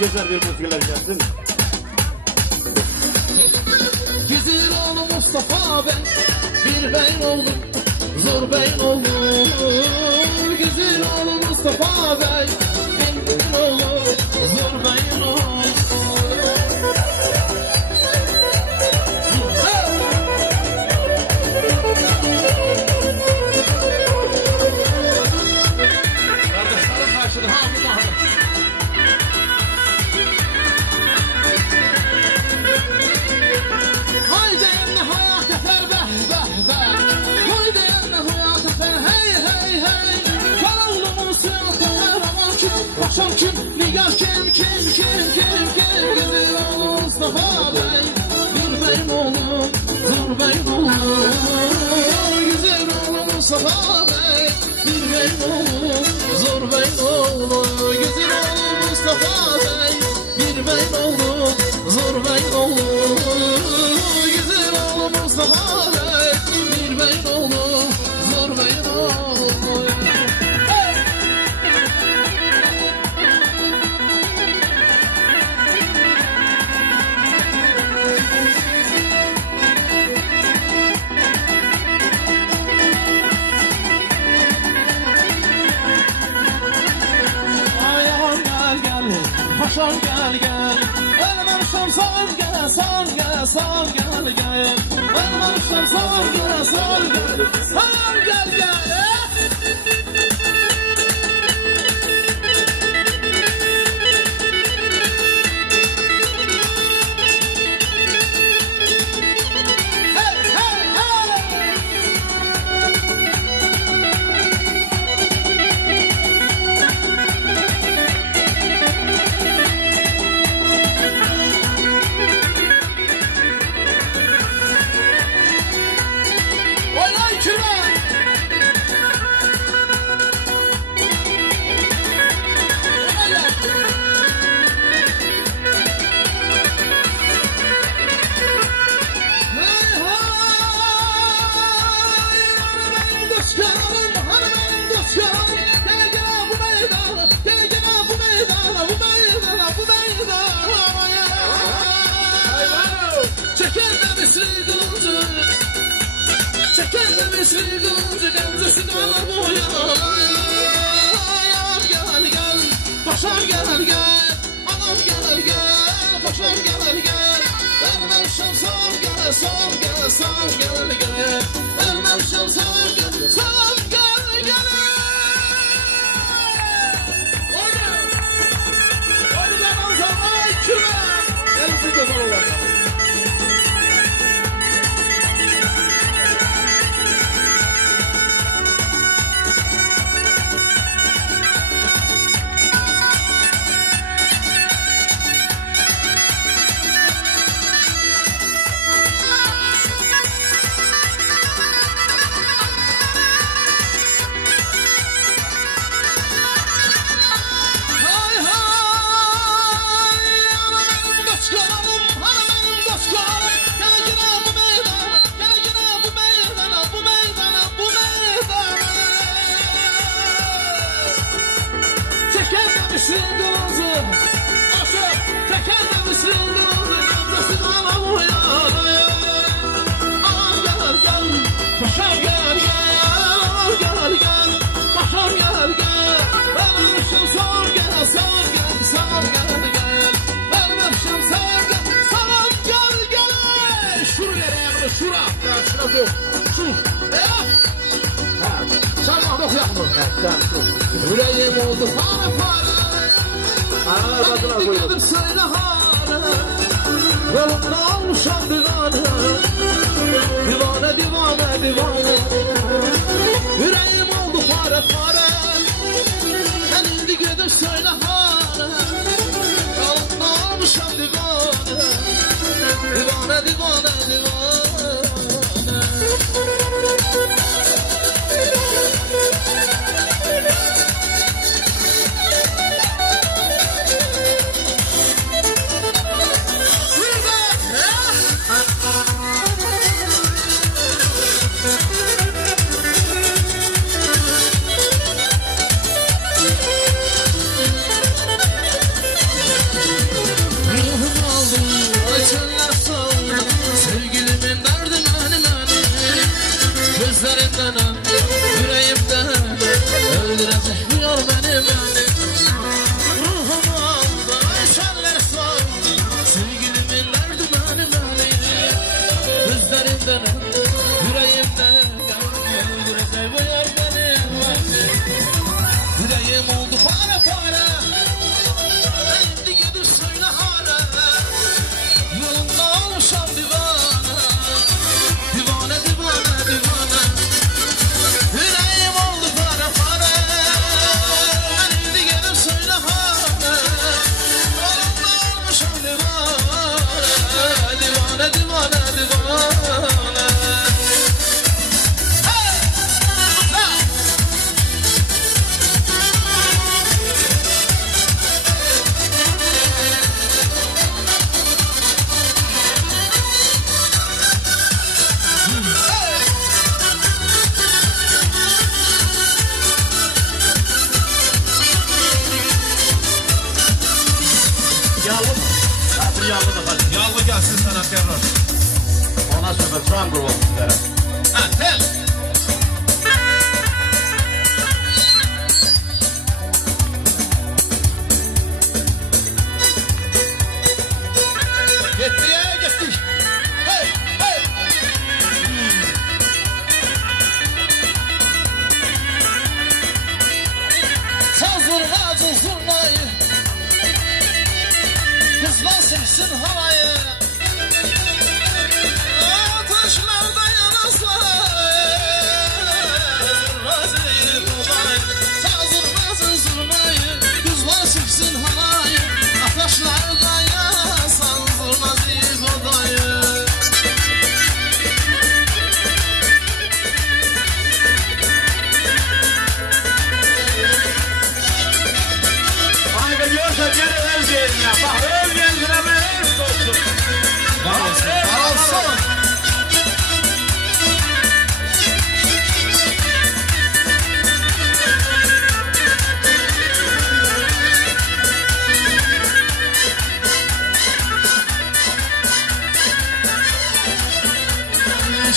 güzel bir müzikler gelsin. Güzel oğlu Mustafa ben bir beyin oldum, zor beyin oldum. Güzel oğlu Mustafa ben bir beyin oldum, zor beyin oldum. Kardeşlerim karşıda Hamid Ahmet. Haydi enne hayat efer beh beh beh. Haydi enne hayat efer hey hey hey. Karanlığın siyahlar aman kim, başam kim, nigar kim. Güzel oğlu Mustafa Bey, bir beyim oğlum, zor beyim oğlum. Güzel oğlu Mustafa Bey, bir beyim oğlum, zor beyim oğlum. Güzel oğlu Mustafa Bey, bir beyim oğlum, zor beyim oğlum. Güzel oğlu Mustafa Bey, bir beyim oğlum, zor beyim oğlum. Paşam gel gel, elime uçsam sar gel, sar gel, sar gel gel. Elime uçsam sar gel, sar gel, sar gel gel. Paşam gel gel, anam gel gel, paşam gel gel. Elime uçsam sar gel, sar gel, sar gel gel. Elime uçsam sar gel, sar gel gel. Hadi da manzara ay küre. Elimizi güzel olalım. Yüreğim oldu para para. Gitmedim söyle hala. Yolumda olmuşam divane. Divane divane divane. Yüreğim oldu para para. Ben indi gidip söyle hala. Yolumda olmuşam divane. Divane divane divane. içenler soğudu Sevgilimin derdi mani mani Gözlerimden yüreğimden Öldürecek bu yar beni beni Ruhumu aldı içenler soğudu Sevgilimin derdi mani mani Gözlerimden yüreğimden Öldürecek bu yar beni beni Yüreğim oldu para para Şimdi gidip söyle hara Yolunda olmuşam divana Divane divane divane Yüreğim oldu para para Şimdi gidip söyle hara Yolunda olmuşam divane Divane divane divane Yallı gelsin sanatkarlar. Ona sonra can kurban isterim. Ha, sen. Gitti ya, gitti. Hey, hey. Saz vurmaz zurnayı Kızlar sevsin havayı Ateşlerde yanasın Razıyım olayı Saz vurmaz zurnayı Kızlar sevsin havayı Ateşlerde yanasın Razıyım olayı Hangi görse gene öz yerine. Bak öz yerine ben öz olsun. Var olsun.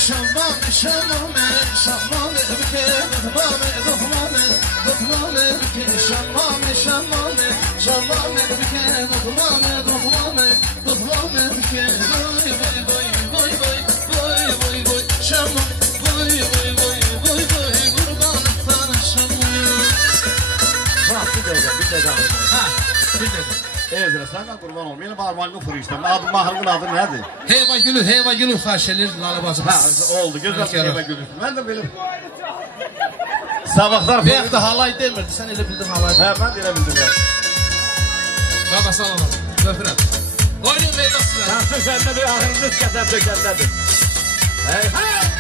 Şamame, şamame, şamame, şamame, şamame, şamame, şamame, Ezra senden kurban olmayın. Benim parmağımı fırıştım. Adım mahalının adı nedir? Heyva gülü xahiş edir Lale bacım. Ha, oldu. Güzel heyva gülü. Ben de benim sabahlar Beyək də halay demirdi, sən elə bildin halay. Hə, mən də elə bildim ya. Qaqa sağ olun, öpürəm. Oynayın meydan sıra. Şansın səndə bir ağırlıq qədər dökəndədir. Hey, hey!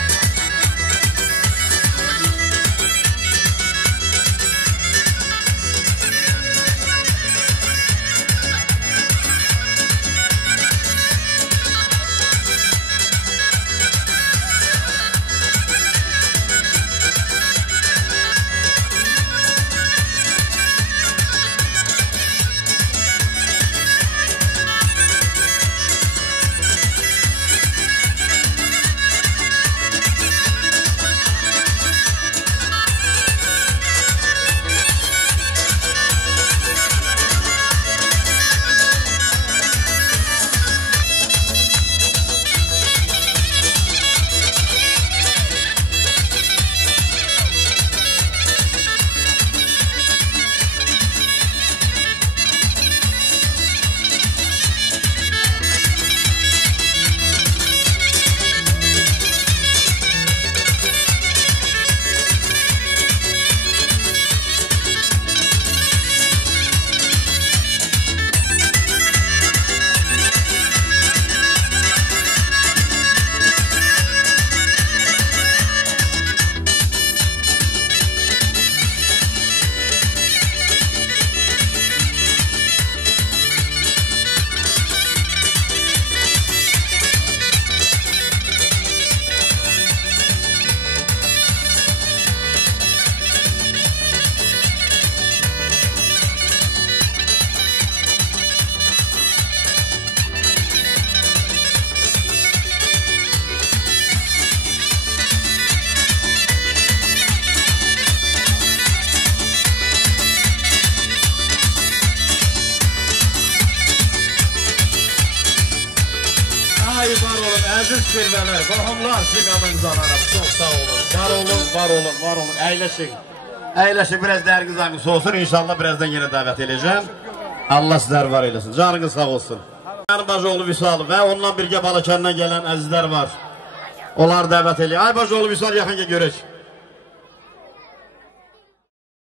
Əziz kirvələr, qohumlar, sizin adınızı alaram. Çox sağ olun. Var olun, var olun, var olun. Əyləşin. Əyləşin, biraz dəriniz ayımız olsun. İnşallah birazdan yenə dəvət edəcəm. Allah sizlər var eləsin. Canınız sağ olsun. Mənim Bacıoğlu Vüsal və onunla birgə Balakəndən gələn əzizlər var. Onlar dəvət eləyir. Ay Bacıoğlu Vüsal, yaxın görək.